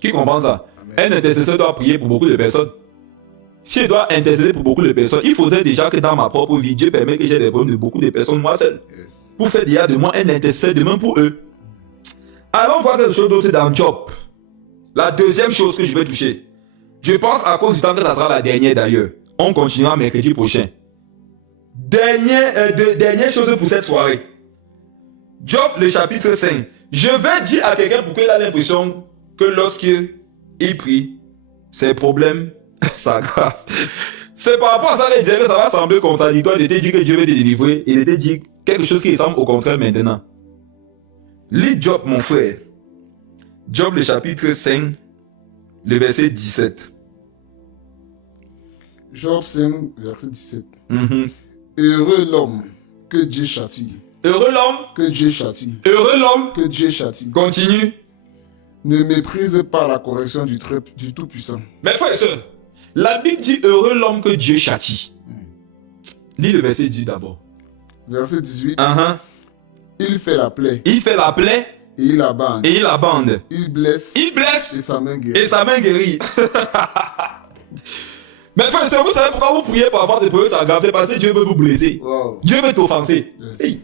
Qui comprend ça? Amen. Un intercesseur doit prier pour beaucoup de personnes. S'il doit intercéder pour beaucoup de personnes, il faudrait déjà que dans ma propre vie, Dieu permette que j'ai des problèmes de beaucoup de personnes moi seul. Yes. Pour faire déjà de moi un intercesseur de même pour eux. Allons voir quelque chose d'autre dans Job. La deuxième chose que je vais toucher. Je pense à cause du temps que ça sera la dernière d'ailleurs. On continuera mercredi prochain. Dernière chose pour cette soirée. Job, le chapitre 5. Je vais dire à quelqu'un pour qu'il ait l'impression que lorsqu'il prie, ses problèmes s'aggravent. C'est par rapport à ça qu'il disait que ça va sembler contradictoire. Il était dit que Dieu veut te délivrer. Il était dit quelque chose qui ressemble au contraire maintenant. Lis Job, mon frère. Job, le chapitre 5, le verset 17. Job 5, verset 17. Heureux l'homme que Dieu châtie. Heureux l'homme. Que Dieu châtie. Heureux l'homme. Que Dieu châtie. Continue. Ne méprise pas la correction du Tout-Puissant. Mes frères et sœurs, la Bible dit heureux l'homme que Dieu châtie. Lis le verset 10 d'abord. Verset 18. Il fait la plaie. Il fait la plaie. Et il abande. Et il abande. Il blesse. Il blesse. Et sa main guérit. Et sa main guérit. Mais frère et sœurs, vous savez pourquoi vous priez parfois ces problèmes s'aggravent? C'est parce que Dieu veut vous blesser. Wow. Dieu veut t'offenser. Yes. Hey.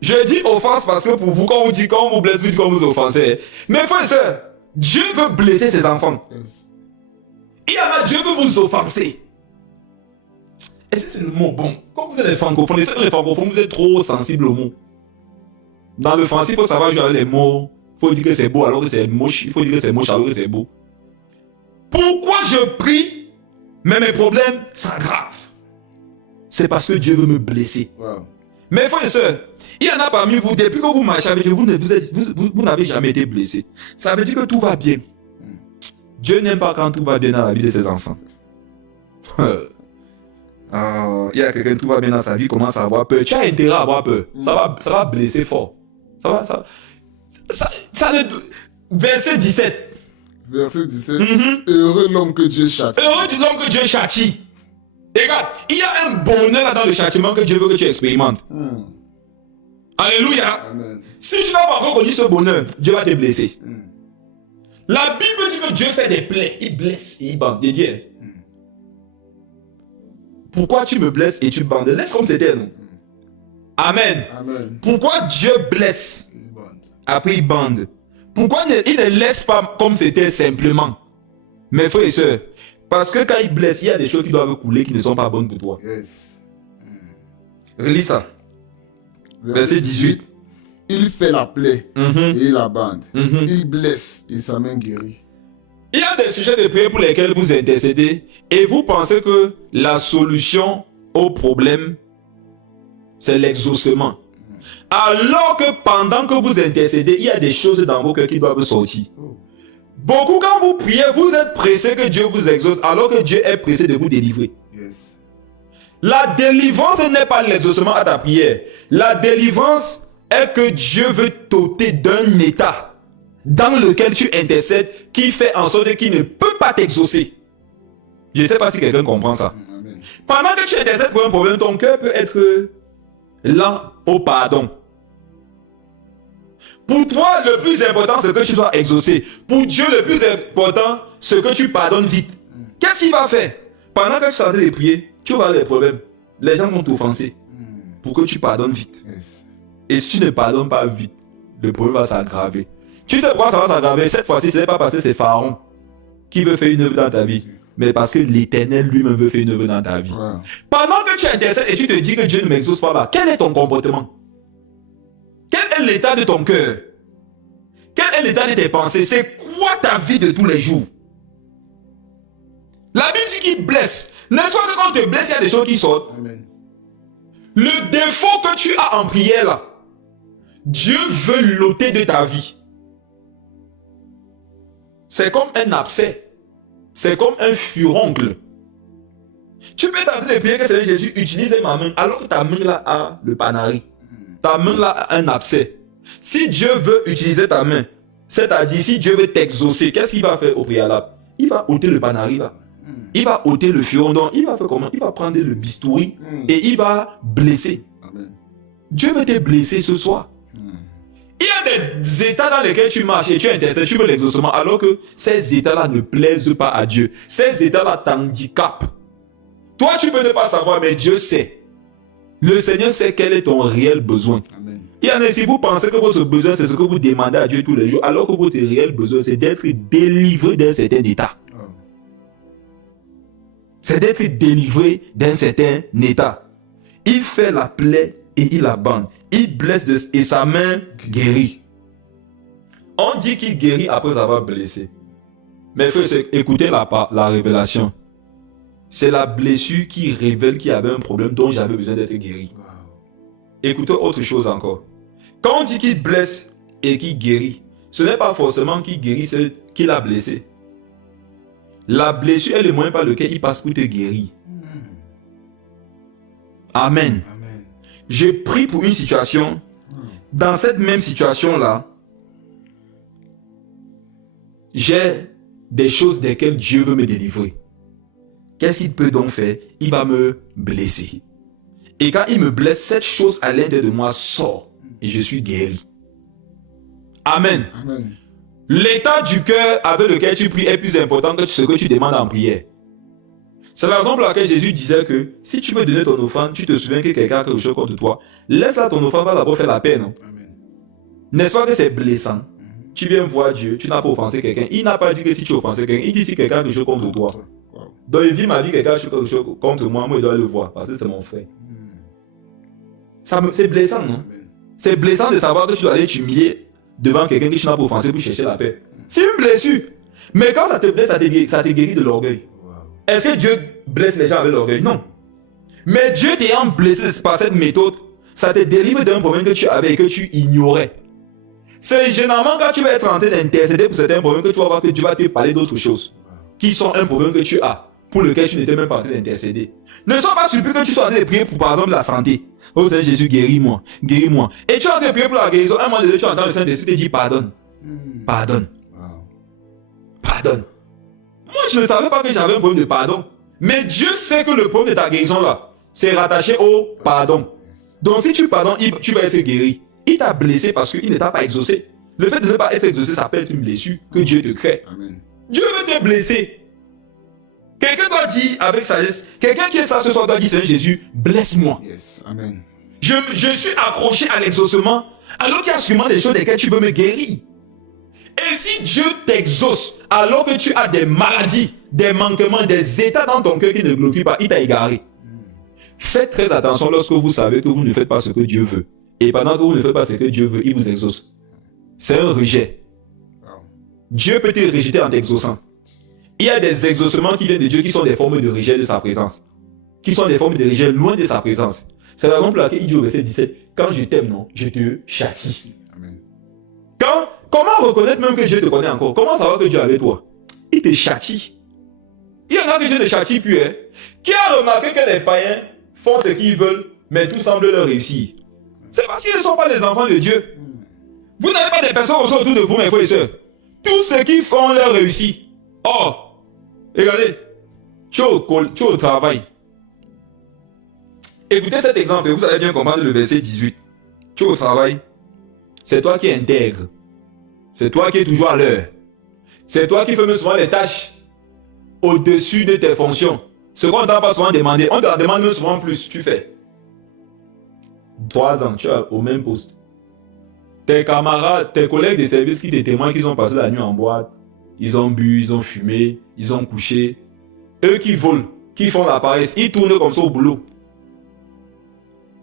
Je dis offense parce que pour vous, quand on vous blesse, vous dites qu'on vous offensez. Mais frère et sœurs, Dieu veut blesser ses enfants. Yes. Il y en a, Dieu veut vous offenser. Est-ce que c'est le mot bon? Quand vous êtes les francophones, les francophones, vous êtes trop sensibles aux mots. Dans le français, il faut savoir jouer avec les mots. Il faut dire que c'est beau alors que c'est moche. Il faut dire que c'est moche alors que c'est beau. Pourquoi je prie, mais mes problèmes s'aggravent? C'est parce que Dieu veut me blesser. Wow. Mes frères et sœurs, il y en a parmi vous, depuis que vous marchez avec Dieu, vous n'avez jamais été blessé. Ça veut dire que tout va bien. Dieu n'aime pas quand tout va bien dans la vie de ses enfants. Il y a quelqu'un, tout va bien dans sa vie, commence à avoir peur. Tu as intérêt à avoir peur. Ça va blesser fort. Verset 17. Verset 17. Heureux l'homme que Dieu châtie. Heureux l'homme que Dieu châtie. Et regarde, il y a un bonheur là dans le châtiment que Dieu veut que tu expérimentes. Alléluia. Amen. Si tu n'as pas encore connu ce bonheur, Dieu va te blesser. La Bible dit que Dieu fait des plaies. Il blesse et il bande. Il dit, pourquoi tu me blesses et tu bandes? Laisse comme c'était, non? Amen. Amen. Pourquoi Dieu blesse? Il bande. Après il bande. Pourquoi il ne laisse pas comme c'était simplement? Mes frères et sœurs, parce que quand il blesse, il y a des choses qui doivent couler qui ne sont pas bonnes pour toi. Yes. Relis ça. Verset 18. Il fait la plaie et il abande. Mhm. Il blesse et sa main guérit. Il y a des sujets de prière pour lesquels vous intercédez et vous pensez que la solution au problème, c'est l'exaucement. Alors que pendant que vous intercédez, il y a des choses dans vos cœurs qui doivent sortir. Beaucoup, quand vous priez, vous êtes pressé que Dieu vous exauce, alors que Dieu est pressé de vous délivrer. Yes. La délivrance n'est pas l'exaucement à ta prière. La délivrance est que Dieu veut t'ôter d'un état dans lequel tu intercèdes qui fait en sorte qu'il ne peut pas t'exaucer. Je ne sais pas si quelqu'un comprend ça. Amen. Pendant que tu intercèdes pour un problème, ton cœur peut être lent au pardon. Pour toi, le plus important, c'est que tu sois exaucé. Pour Dieu, le plus important, c'est que tu pardonnes vite. Qu'est-ce qu'il va faire? Pendant que tu es en train de prier, tu vas avoir des problèmes. Les gens vont t'offenser pour que tu pardonnes vite. Yes. Et si tu ne pardonnes pas vite, le problème va s'aggraver. Tu sais pourquoi ça va s'aggraver? Cette fois-ci, ce n'est pas parce que c'est Pharaon qui veut faire une œuvre dans ta vie, mais parce que l'Éternel lui-même veut faire une œuvre dans ta vie. Ouais. Pendant que tu intercèdes et tu te dis que Dieu ne m'exauce pas là, quel est ton comportement? Quel est l'état de ton cœur? Quel est l'état de tes pensées? C'est quoi ta vie de tous les jours? La Bible dit qu'il blesse. N'est-ce pas que quand on te blesse, il y a des choses qui sortent? Amen. Le défaut que tu as en prière là, Dieu veut l'ôter de ta vie. C'est comme un abcès. C'est comme un furoncle. Tu peux tenter de prier que Seigneur Jésus utilise ma main alors que ta main là a le panari. Ta main là a un abcès. Si Dieu veut utiliser ta main, c'est-à-dire si Dieu veut t'exaucer, qu'est-ce qu'il va faire au préalable? Il va ôter le panari là. Il va ôter le furon. Donc il va faire comment? Il va prendre le bistouri et il va blesser. Amen. Dieu veut te blesser ce soir. Il y a des états dans lesquels tu marches et tu intercèdes, tu veux l'exaucement, alors que ces états-là ne plaisent pas à Dieu. Ces états-là t'handicapent. Toi, tu peux ne pas savoir, mais Dieu sait. Le Seigneur sait quel est ton réel besoin. Amen. Il y en a, si vous pensez que votre besoin, c'est ce que vous demandez à Dieu tous les jours, alors que votre réel besoin, c'est d'être délivré d'un certain état. Oh. C'est d'être délivré d'un certain état. Il fait la plaie et il la bande. Il blesse et sa main guérit. On dit qu'il guérit après avoir blessé. Mais frère, écoutez la révélation. C'est la blessure qui révèle qu'il y avait un problème dont j'avais besoin d'être guéri. Wow. Écoutez autre chose encore. Quand on dit qu'il blesse et qu'il guérit, ce n'est pas forcément qu'il guérit, c'est qu'il a blessé. La blessure est le moyen par lequel il passe pour te guérir. Amen. Amen. Je prie pour une situation. Dans cette même situation-là, j'ai des choses desquelles Dieu veut me délivrer. Qu'est-ce qu'il peut donc faire? Il va me blesser. Et quand il me blesse, cette chose à l'intérieur de moi sort et je suis guéri. Amen. Amen. L'état du cœur avec lequel tu pries est plus important que ce que tu demandes en prière. C'est la raison pour laquelle Jésus disait que si tu veux donner ton offrande, tu te souviens que quelqu'un a quelque chose contre toi, laisse-la ton offrande, va d'abord faire la paix, non? Amen. N'est-ce pas que c'est blessant? Tu viens voir Dieu, tu n'as pas offensé quelqu'un. Il n'a pas dit que si tu offensais quelqu'un, il dit si quelqu'un a quelque chose contre toi. Wow. Donc il dit ma vie, quelqu'un a quelque chose contre moi, moi je dois le voir parce que c'est mon frère. C'est blessant, non? Amen. C'est blessant de savoir que tu dois aller t'humilier devant quelqu'un que tu n'as pas offensé pour chercher la paix. C'est une blessure. Mais quand ça te blesse, ça te guérit de l'orgueil. Wow. Est-ce que Dieu blesse les gens avec l'orgueil? Non. Mais Dieu t'ayant blessé par cette méthode, ça te délivre d'un problème que tu avais et que tu ignorais. C'est généralement quand tu vas être en train d'intercéder pour certains problèmes que tu vas voir que Dieu va te parler d'autres choses qui sont un problème que tu as, pour lequel tu n'étais même pas en train d'intercéder. Ne sois pas surpris que tu sois en train de prier pour, par exemple, la santé. Oh Seigneur Jésus, guéris-moi, guéris-moi. Et tu es en train de prier pour la guérison. Un moment donné, tu entends le Saint-Esprit te dire pardonne. Pardonne. Wow. Pardonne. Moi, je ne savais pas que j'avais un problème de pardon. Mais Dieu sait que le problème de ta guérison là, c'est rattaché au pardon. Donc si tu pardonnes, tu vas être guéri. Il t'a blessé parce qu'il ne t'a pas exaucé. Le fait de ne pas être exaucé, ça peut être une blessure que Dieu te crée. Amen. Dieu veut te blesser. Quelqu'un doit dire avec sagesse, quelqu'un qui est ça ce soir doit dire Seigneur Jésus, blesse-moi. Yes. Amen. Je suis accroché à l'exaucement, alors qu'il y a sûrement des choses desquelles tu veux me guérir. Et si Dieu t'exauce, alors que tu as des maladies, des manquements, des états dans ton cœur qui ne glorifient pas, il t'a égaré. Faites très attention lorsque vous savez que vous ne faites pas ce que Dieu veut. Et pendant que vous ne faites pas ce que Dieu veut, il vous exauce. C'est un rejet. Wow. Dieu peut te rejeter en t'exauçant. Il y a des exaucements qui viennent de Dieu qui sont des formes de rejet de sa présence. Qui sont des formes de rejet loin de sa présence. C'est la raison pour laquelle il dit au verset 17, quand je t'aime, non, je te châtie. Amen. Comment reconnaître même que Dieu te connaît encore? Comment savoir que Dieu est avec toi? Il te châtie. Il y en a que Dieu ne châtie plus. Hein? Qui a remarqué que les païens font ce qu'ils veulent, mais tout semble leur réussir? C'est parce qu'ils ne sont pas des enfants de Dieu. Vous n'avez pas des personnes autour de vous, mes frères et sœurs. Tout ce qu'ils font leur réussit. Oh, regardez, tu es au travail. Écoutez cet exemple et vous allez bien comprendre le verset 18. Tu es au travail. C'est toi qui intègre. C'est toi qui es toujours à l'heure. C'est toi qui fais même souvent les tâches au-dessus de tes fonctions. Ce qu'on ne t'a pas souvent demandé, on te la demande même souvent plus, tu fais. 3 ans, tu es au même poste. Tes camarades, tes collègues de service qui te témoignent qu'ils ont passé la nuit en boîte, ils ont bu, ils ont fumé, ils ont couché. Eux qui volent, qui font la paresse, ils tournent comme ça au boulot.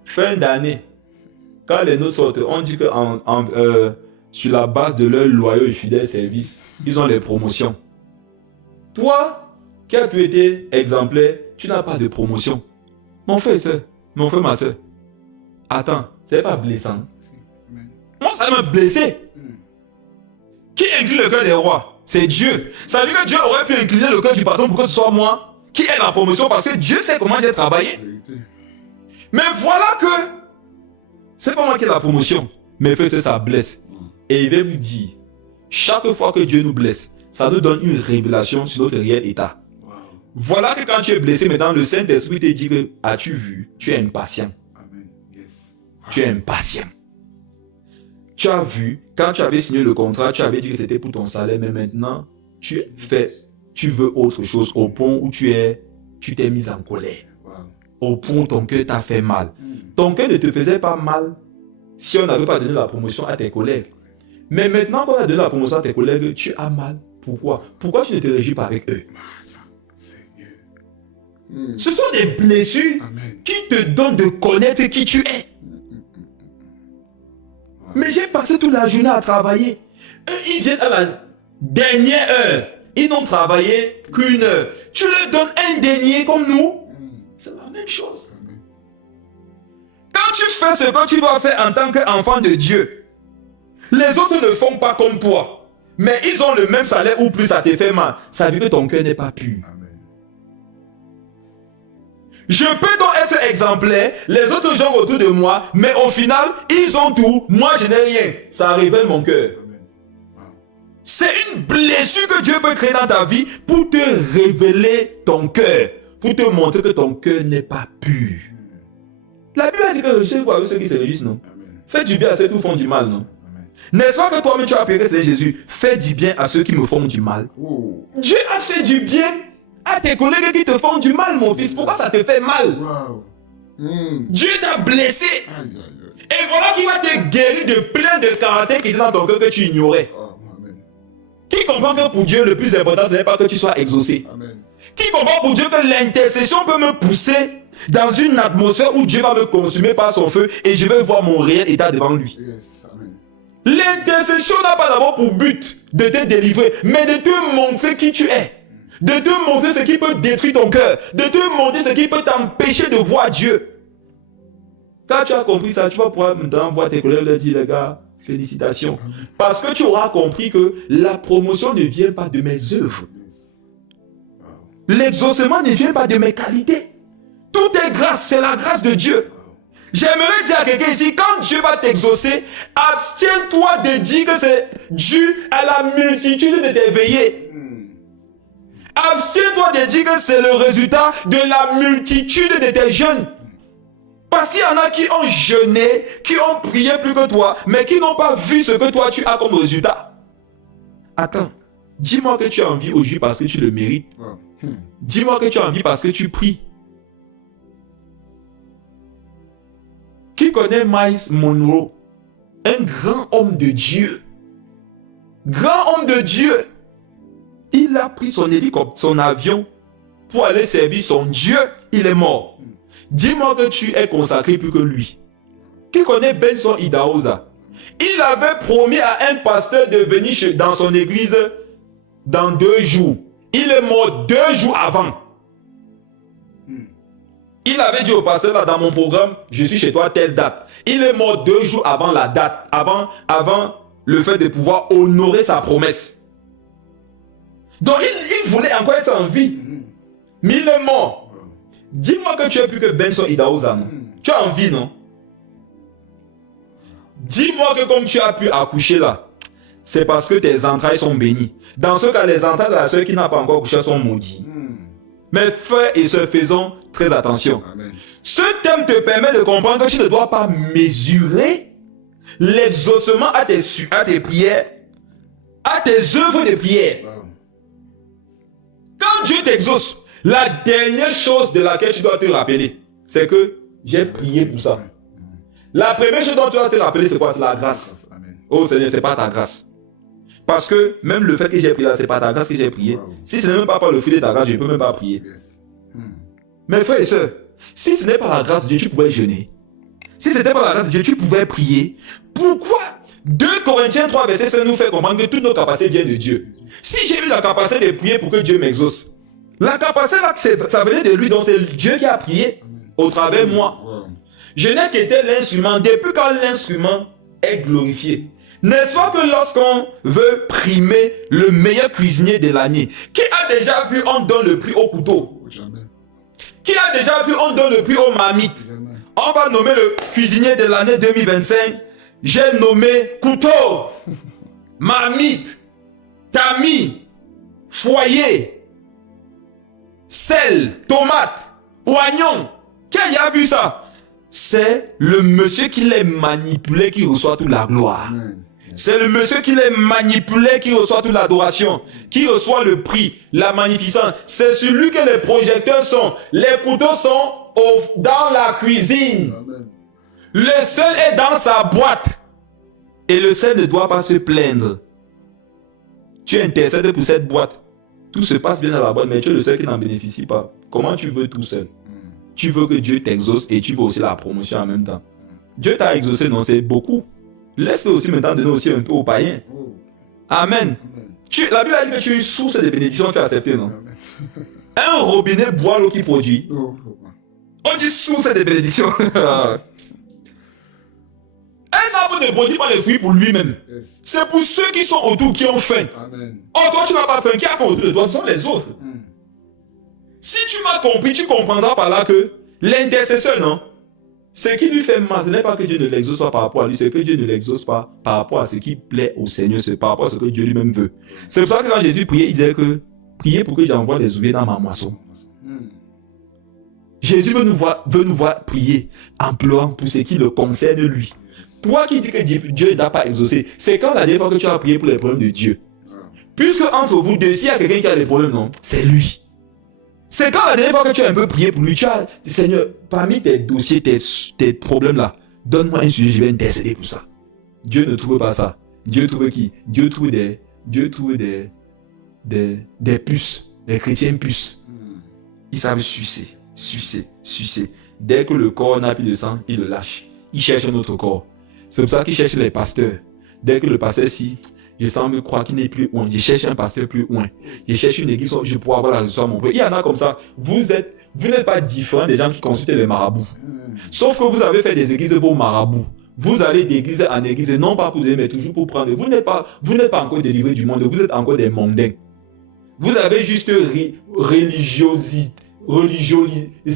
Fin d'année, quand les notes sortent, on dit que sur la base de leur loyaux et fidèles service, ils ont des promotions. Toi, qui as pu être exemplaire, tu n'as pas de promotion. Mon frère et soeur, mon frère, ma soeur, attends, c'est pas blessant. Moi, ça m'a blessé. Qui incline le cœur des rois? C'est Dieu. Ça veut dire que Dieu aurait pu incliner le cœur du patron pour que ce soit moi qui ait la promotion parce que Dieu sait comment j'ai travaillé. Mais voilà que c'est pas moi qui ai la promotion. Mais frère, ça blesse. Et il va vous dire, chaque fois que Dieu nous blesse, ça nous donne une révélation sur notre réel état. Wow. Voilà que quand tu es blessé, maintenant le Saint-Esprit te dit que, as-tu vu, tu es impatient. Amen. Yes. Wow. Tu es impatient. Tu as vu, quand tu avais signé le contrat, tu avais dit que c'était pour ton salaire, mais maintenant, tu veux autre chose au point où tu t'es mis en colère. Wow. Au point où ton cœur t'a fait mal. Ton cœur ne te faisait pas mal si on n'avait pas donné la promotion à tes collègues. Mais maintenant qu'on a donné la promotion à tes collègues, tu as mal. Pourquoi? Pourquoi tu ne te réjouis pas avec eux? Ce sont des blessures qui te donnent de connaître qui tu es. Mais j'ai passé toute la journée à travailler. Eux, ils viennent à la dernière heure. Ils n'ont travaillé qu'une heure. Tu leur donnes un denier comme nous. C'est la même chose. Quand tu fais ce que tu dois faire en tant qu'enfant de Dieu, les autres ne font pas comme toi. Mais ils ont le même salaire ou plus, ça te fait mal. Ça veut dire que ton cœur n'est pas pur. Je peux donc être exemplaire, les autres gens autour de moi, mais au final, ils ont tout, moi je n'ai rien. Ça révèle mon cœur. C'est une blessure que Dieu peut créer dans ta vie pour te révéler ton cœur, pour te montrer que ton cœur n'est pas pur. La Bible a dit que réjouissez vous avec ceux qui se réjouissent, non? Faites du bien à ceux qui vous font du mal, non? N'est-ce pas que toi-même tu as appelé c'est Jésus? Fais du bien à ceux qui me font du mal. Dieu a fait du bien à tes collègues qui te font du mal, mon fils. Pourquoi ça te fait mal? Dieu t'a blessé. Et voilà qu'il va te guérir de plein de caractères qui étaient dans ton cœur que tu ignorais. Qui comprend que pour Dieu, le plus important, ce n'est pas que tu sois exaucé. Qui comprend pour Dieu que l'intercession peut me pousser dans une atmosphère où Dieu va me consumer par son feu et je vais voir mon réel état devant lui. L'intercession n'a pas d'abord pour but de te délivrer, mais de te montrer qui tu es. De te montrer ce qui peut détruire ton cœur. De te montrer ce qui peut t'empêcher de voir Dieu. Quand tu as compris ça, tu vas pouvoir maintenant voir tes collègues et leur dire, les gars, félicitations. Parce que tu auras compris que la promotion ne vient pas de mes œuvres. L'exaucement ne vient pas de mes qualités. Tout est grâce, c'est la grâce de Dieu. J'aimerais dire à quelqu'un ici, quand Dieu va t'exaucer, abstiens-toi de dire que c'est dû à la multitude de tes veillées. Abstiens-toi de dire que c'est le résultat de la multitude de tes jeûnes. Parce qu'il y en a qui ont jeûné, qui ont prié plus que toi, mais qui n'ont pas vu ce que toi tu as comme résultat. Attends, dis-moi que tu as envie aujourd'hui parce que tu le mérites. Dis-moi que tu as envie parce que tu pries. Qui connaît Miles Monroe? Un grand homme de Dieu. Grand homme de Dieu. Il a pris son hélicoptère, son avion, pour aller servir son Dieu. Il est mort. Dis-moi que tu es consacré plus que lui. Qui connaît Benson Idahosa? Il avait promis à un pasteur de venir dans son église dans 2 jours. Il est mort 2 jours avant. Il avait dit au pasteur, là, dans mon programme, je suis chez toi à telle date. Il est mort 2 jours avant la date, avant le fait de pouvoir honorer sa promesse. Donc il voulait encore être en vie. Mais il est mort. Dis-moi que tu es plus que Benson Idahosa, non? Tu as envie, non? Dis-moi que comme tu as pu accoucher là, c'est parce que tes entrailles sont bénies. Dans ce cas, les entrailles de la soeur qui n'a pas encore accouché sont maudites. Mais frères et sœurs, faisons très attention. Amen. Ce thème te permet de comprendre que tu ne dois pas mesurer l'exaucement à tes prières, à tes œuvres de prière. Wow. Quand Dieu t'exauce, la dernière chose de laquelle tu dois te rappeler, c'est que j'ai prié pour ça. La première chose dont tu dois te rappeler, c'est quoi? C'est la grâce. Amen. Oh Seigneur, c'est pas ta grâce. Parce que même le fait que j'ai prié là, c'est pas ta grâce que j'ai prié. Wow. Si ce n'est même pas par le fruit de ta grâce, je ne peux même pas prier. Yes. Mes frères et sœurs, si ce n'est pas la grâce de Dieu, tu pouvais jeûner. Si ce n'était pas la grâce de Dieu, tu pouvais prier. Pourquoi 2 Corinthiens 3, verset 5 nous fait comprendre que toutes nos capacités viennent de Dieu. Si j'ai eu la capacité de prier pour que Dieu m'exauce, la capacité là, ça venait de lui, donc c'est Dieu qui a prié au travers de moi. Wow. Je n'ai qu'été l'instrument depuis quand l'instrument est glorifié. N'est-ce pas que lorsqu'on veut primer le meilleur cuisinier de l'année, qui a déjà vu on donne le prix au couteau? Jamais. Qui a déjà vu on donne le prix aux marmites? Jamais. On va nommer le cuisinier de l'année 2025. J'ai nommé couteau, marmite, tamis, foyer, sel, tomate, oignon. Qui a vu ça? C'est le monsieur qui les manipulait qui reçoit toute la gloire. Amen. C'est le monsieur qui les manipulait qui reçoit toute l'adoration, qui reçoit le prix, la magnificence. C'est sur lui que les projecteurs sont. Les couteaux sont dans la cuisine. Amen. Le sel est dans sa boîte. Et le sel ne doit pas se plaindre. Tu intercèdes pour cette boîte. Tout se passe bien dans la boîte, mais tu es le seul qui n'en bénéficie pas. Comment tu veux tout seul? Tu veux que Dieu t'exauce et tu veux aussi la promotion en même temps. Dieu t'a exaucé, non, c'est beaucoup. Laisse-le aussi maintenant donner aussi un peu aux païens. Oh. Amen. Amen. La Bible a dit que tu es une source de bénédiction, tu as accepté, non? Amen. Un robinet boit l'eau qui produit. Oh. On dit source de bénédiction. Un arbre ne produit pas les fruits pour lui-même. Yes. C'est pour ceux qui sont autour, qui ont faim. Amen. Oh, toi, tu n'as pas faim. Qui a faim autour de toi? Ce sont les autres. Mm. Si tu m'as compris, tu comprendras par là que l'intercesseur, non? Ce qui lui fait mal, ce n'est pas que Dieu ne l'exauce pas par rapport à lui, c'est que Dieu ne l'exauce pas par rapport à ce qui plaît au Seigneur, c'est par rapport à ce que Dieu lui-même veut. C'est pour ça que quand Jésus priait, il disait que priez pour que j'envoie des ouvriers dans ma moisson. Mm. Jésus veut nous voir prier en pleurant pour ce qui le concerne lui. Toi qui dis que Dieu n'a pas exaucé, c'est quand la dernière fois que tu as prié pour les problèmes de Dieu. Puisque entre vous deux, s'il y a quelqu'un qui a des problèmes, non, c'est lui. C'est quand la dernière fois que tu as un peu prié pour lui, tu as dit, Seigneur, parmi tes dossiers, tes problèmes là, donne-moi un sujet, je vais intercéder pour ça. Dieu ne trouve pas ça. Dieu trouve qui? Dieu trouve des puces, des chrétiens puces. Ils savent sucer. Dès que le corps n'a plus de sang, il le lâche. Il cherche un autre corps. C'est pour ça qu'il cherche les pasteurs. Dès que le pasteur, si je semble croire qu'il n'est plus loin, je cherche un pasteur plus loin. Je cherche une église où je pourrais avoir la résultat mon frère. Il y en a comme ça. Vous n'êtes pas différent des gens qui consultent les marabouts. Sauf que vous avez fait des églises pour marabouts. Vous allez d'église en église, non pas pour donner, mais toujours pour prendre. Vous n'êtes pas encore délivrés du monde, vous êtes encore des mondains. Vous avez juste religiosité. Je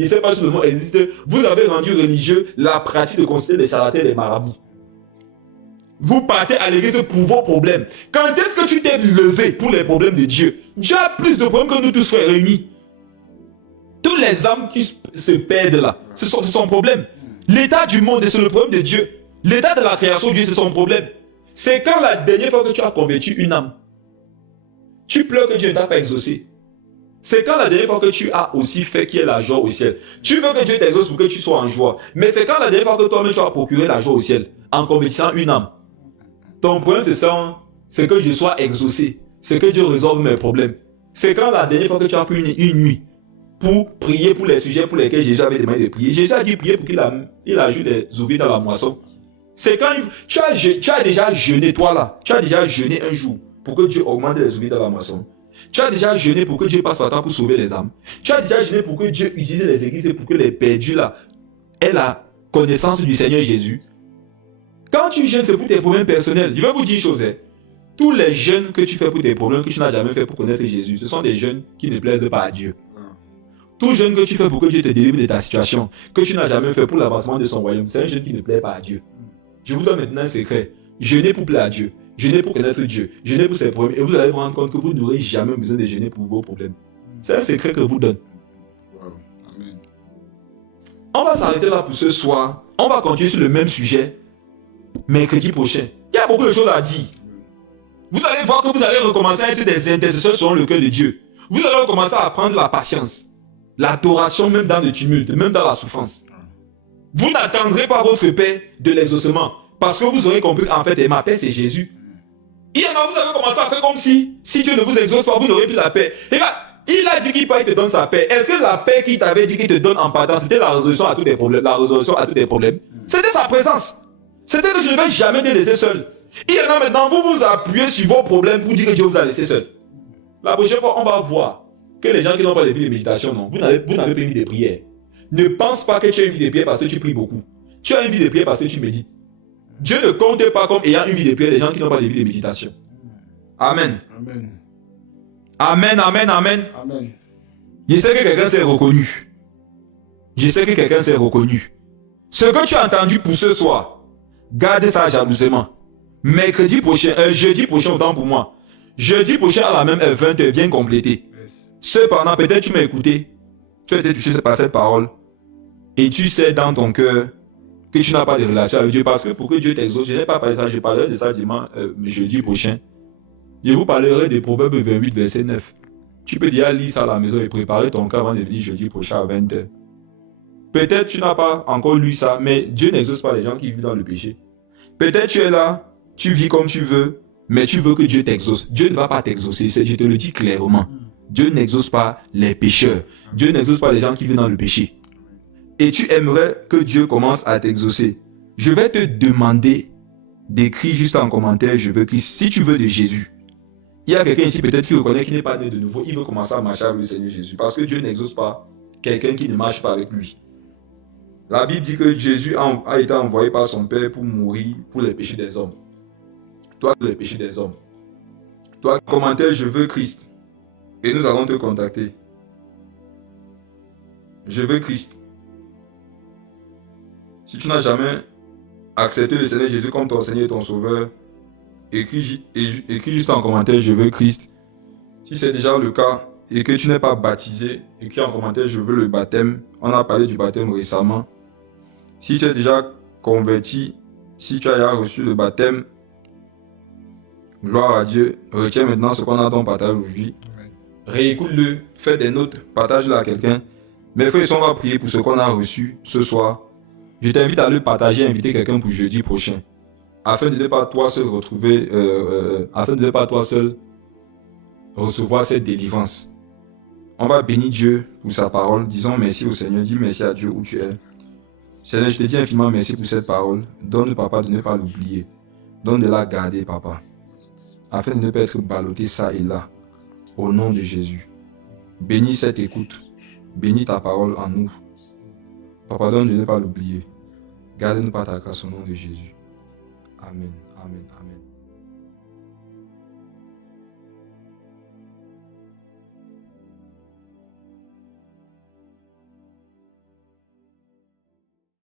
ne sais pas si le mot existe. Vous avez rendu religieux la pratique de consulter les charlatans et les marabouts. Vous partez à l'église pour vos problèmes. Quand est-ce que tu t'es levé pour les problèmes de Dieu? Dieu a plus de problèmes que nous tous frères réunis. Tous les âmes qui se perdent là, c'est son problème. L'état du monde, c'est le problème de Dieu. L'état de la création de Dieu, c'est son problème. C'est quand la dernière fois que tu as converti une âme, tu pleures que Dieu ne t'a pas exaucé. C'est quand la dernière fois que tu as aussi fait qu'il y ait la joie au ciel. Tu veux que Dieu t'exauce pour que tu sois en joie. Mais c'est quand la dernière fois que toi-même tu as procuré la joie au ciel en convertissant une âme. Ton problème c'est ça, c'est que je sois exaucé. C'est que Dieu résolve mes problèmes. C'est quand la dernière fois que tu as pris une nuit pour prier pour les sujets pour lesquels Jésus avait demandé de prier. Jésus a dit prier pour qu'il ajoute des ouvriers dans la moisson. C'est quand tu as déjà jeûné toi là. Tu as déjà jeûné un jour pour que Dieu augmente les ouvriers dans la moisson. Tu as déjà jeûné pour que Dieu passe par toi pour sauver les âmes. Tu as déjà jeûné pour que Dieu utilise les églises pour que les perdus là aient la connaissance du Seigneur Jésus. Quand tu jeûnes, c'est pour tes problèmes personnels. Je vais vous dire une chose. Tous les jeûnes que tu fais pour tes problèmes que tu n'as jamais fait pour connaître Jésus, ce sont des jeûnes qui ne plaisent pas à Dieu. Tout jeûne que tu fais pour que Dieu te délivre de ta situation, que tu n'as jamais fait pour l'avancement de son royaume, c'est un jeûne qui ne plaît pas à Dieu. Je vous donne maintenant un secret. Jeûnez pour plaire à Dieu. Jeûnez pour connaître Dieu. Jeûnez pour ses problèmes. Et vous allez vous rendre compte que vous n'aurez jamais besoin de jeûner pour vos problèmes. C'est un secret que je vous donne. Wow. Amen. On va s'arrêter là pour ce soir. On va continuer sur le même sujet. mercredi prochain. Il y a beaucoup de choses à dire. Vous allez voir que vous allez recommencer à être des intercesseurs selon le cœur de Dieu. Vous allez recommencer à apprendre la patience, l'adoration même dans le tumulte, même dans la souffrance. Vous n'attendrez pas votre paix de l'exaucement parce que vous aurez compris en fait, ma paix c'est Jésus. Il y en a, vous avez commencé à faire comme si Dieu ne vous exauce pas, vous n'aurez plus la paix. Regarde, il a dit qu'il te donne sa paix. Est-ce que la paix qu'il t'avait dit qu'il te donne en partant, c'était la résolution à tous les problèmes? La résolution à tous les problèmes. C'était sa présence. C'était que je ne vais jamais te laisser seul. Il y en a maintenant, vous vous appuyez sur vos problèmes pour dire que Dieu vous a laissé seul. La prochaine fois, on va voir que les gens qui n'ont pas de vie de méditation, non, vous n'avez pas une vie de prière. Ne pense pas que tu as une vie de prière parce que tu pries beaucoup. Tu as une vie de prière parce que tu médites. Dieu ne compte pas comme ayant une vie de prière les gens qui n'ont pas de vie de méditation. Amen. Amen. Amen, amen, amen. Amen. Je sais que quelqu'un s'est reconnu. Je sais que quelqu'un s'est reconnu. Ce que tu as entendu pour ce soir, garde ça jalousement. Mercredi prochain, jeudi prochain, autant pour moi. Jeudi prochain à la même heure, 20h, viens compléter. Cependant, peut-être tu m'as écouté, tu as été touché par cette parole, et tu sais dans ton cœur que tu n'as pas de relation avec Dieu, parce que pour que Dieu t'exauce, je n'ai pas parlé de ça, je parlerai de ça dimanche, jeudi prochain. Je vous parlerai des Proverbes 28, verset 9. Tu peux déjà lire ça à la maison et préparer ton cœur avant de venir jeudi prochain à 20h. Peut-être tu n'as pas encore lu ça, mais Dieu n'exauce pas les gens qui vivent dans le péché. Peut-être tu es là, tu vis comme tu veux, mais tu veux que Dieu t'exauce. Dieu ne va pas t'exaucer, je te le dis clairement. Dieu n'exauce pas les pécheurs. Dieu n'exauce pas les gens qui vivent dans le péché. Et tu aimerais que Dieu commence à t'exaucer. Je vais te demander d'écrire juste en commentaire, je veux Christ, si tu veux de Jésus. Il y a quelqu'un ici peut-être qui reconnaît qu'il n'est pas né de nouveau, il veut commencer à marcher avec le Seigneur Jésus. Parce que Dieu n'exauce pas quelqu'un qui ne marche pas avec lui. La Bible dit que Jésus a été envoyé par son Père pour mourir pour les péchés des hommes. Toi, les péchés des hommes. Toi, commentaire, je veux Christ. Et nous allons te contacter. Je veux Christ. Si tu n'as jamais accepté le Seigneur Jésus comme ton Seigneur et ton Sauveur, écris juste en commentaire, je veux Christ. Si c'est déjà le cas et que tu n'es pas baptisé, écris en commentaire, je veux le baptême. On a parlé du baptême récemment. Si tu es déjà converti, si tu as déjà reçu le baptême, gloire à Dieu. Retiens maintenant ce qu'on a dans le partage aujourd'hui. Réécoute-le, fais des notes, partage-le à quelqu'un. Mes frères, on va prier pour ce qu'on a reçu ce soir. Je t'invite à le partager et inviter quelqu'un pour jeudi prochain. Afin de ne pas toi seul retrouver, afin de ne pas toi seul recevoir cette délivrance. On va bénir Dieu pour sa parole. Disons merci au Seigneur. Dis merci à Dieu où tu es. Seigneur, je te dis infiniment merci pour cette parole. Donne, papa, de ne pas l'oublier. Donne de la garder, papa. Afin de ne pas être ballotté ça et là. Au nom de Jésus. Bénis cette écoute. Bénis ta parole en nous. Papa, donne de ne pas l'oublier. Garde-nous par ta grâce au nom de Jésus. Amen, amen, amen.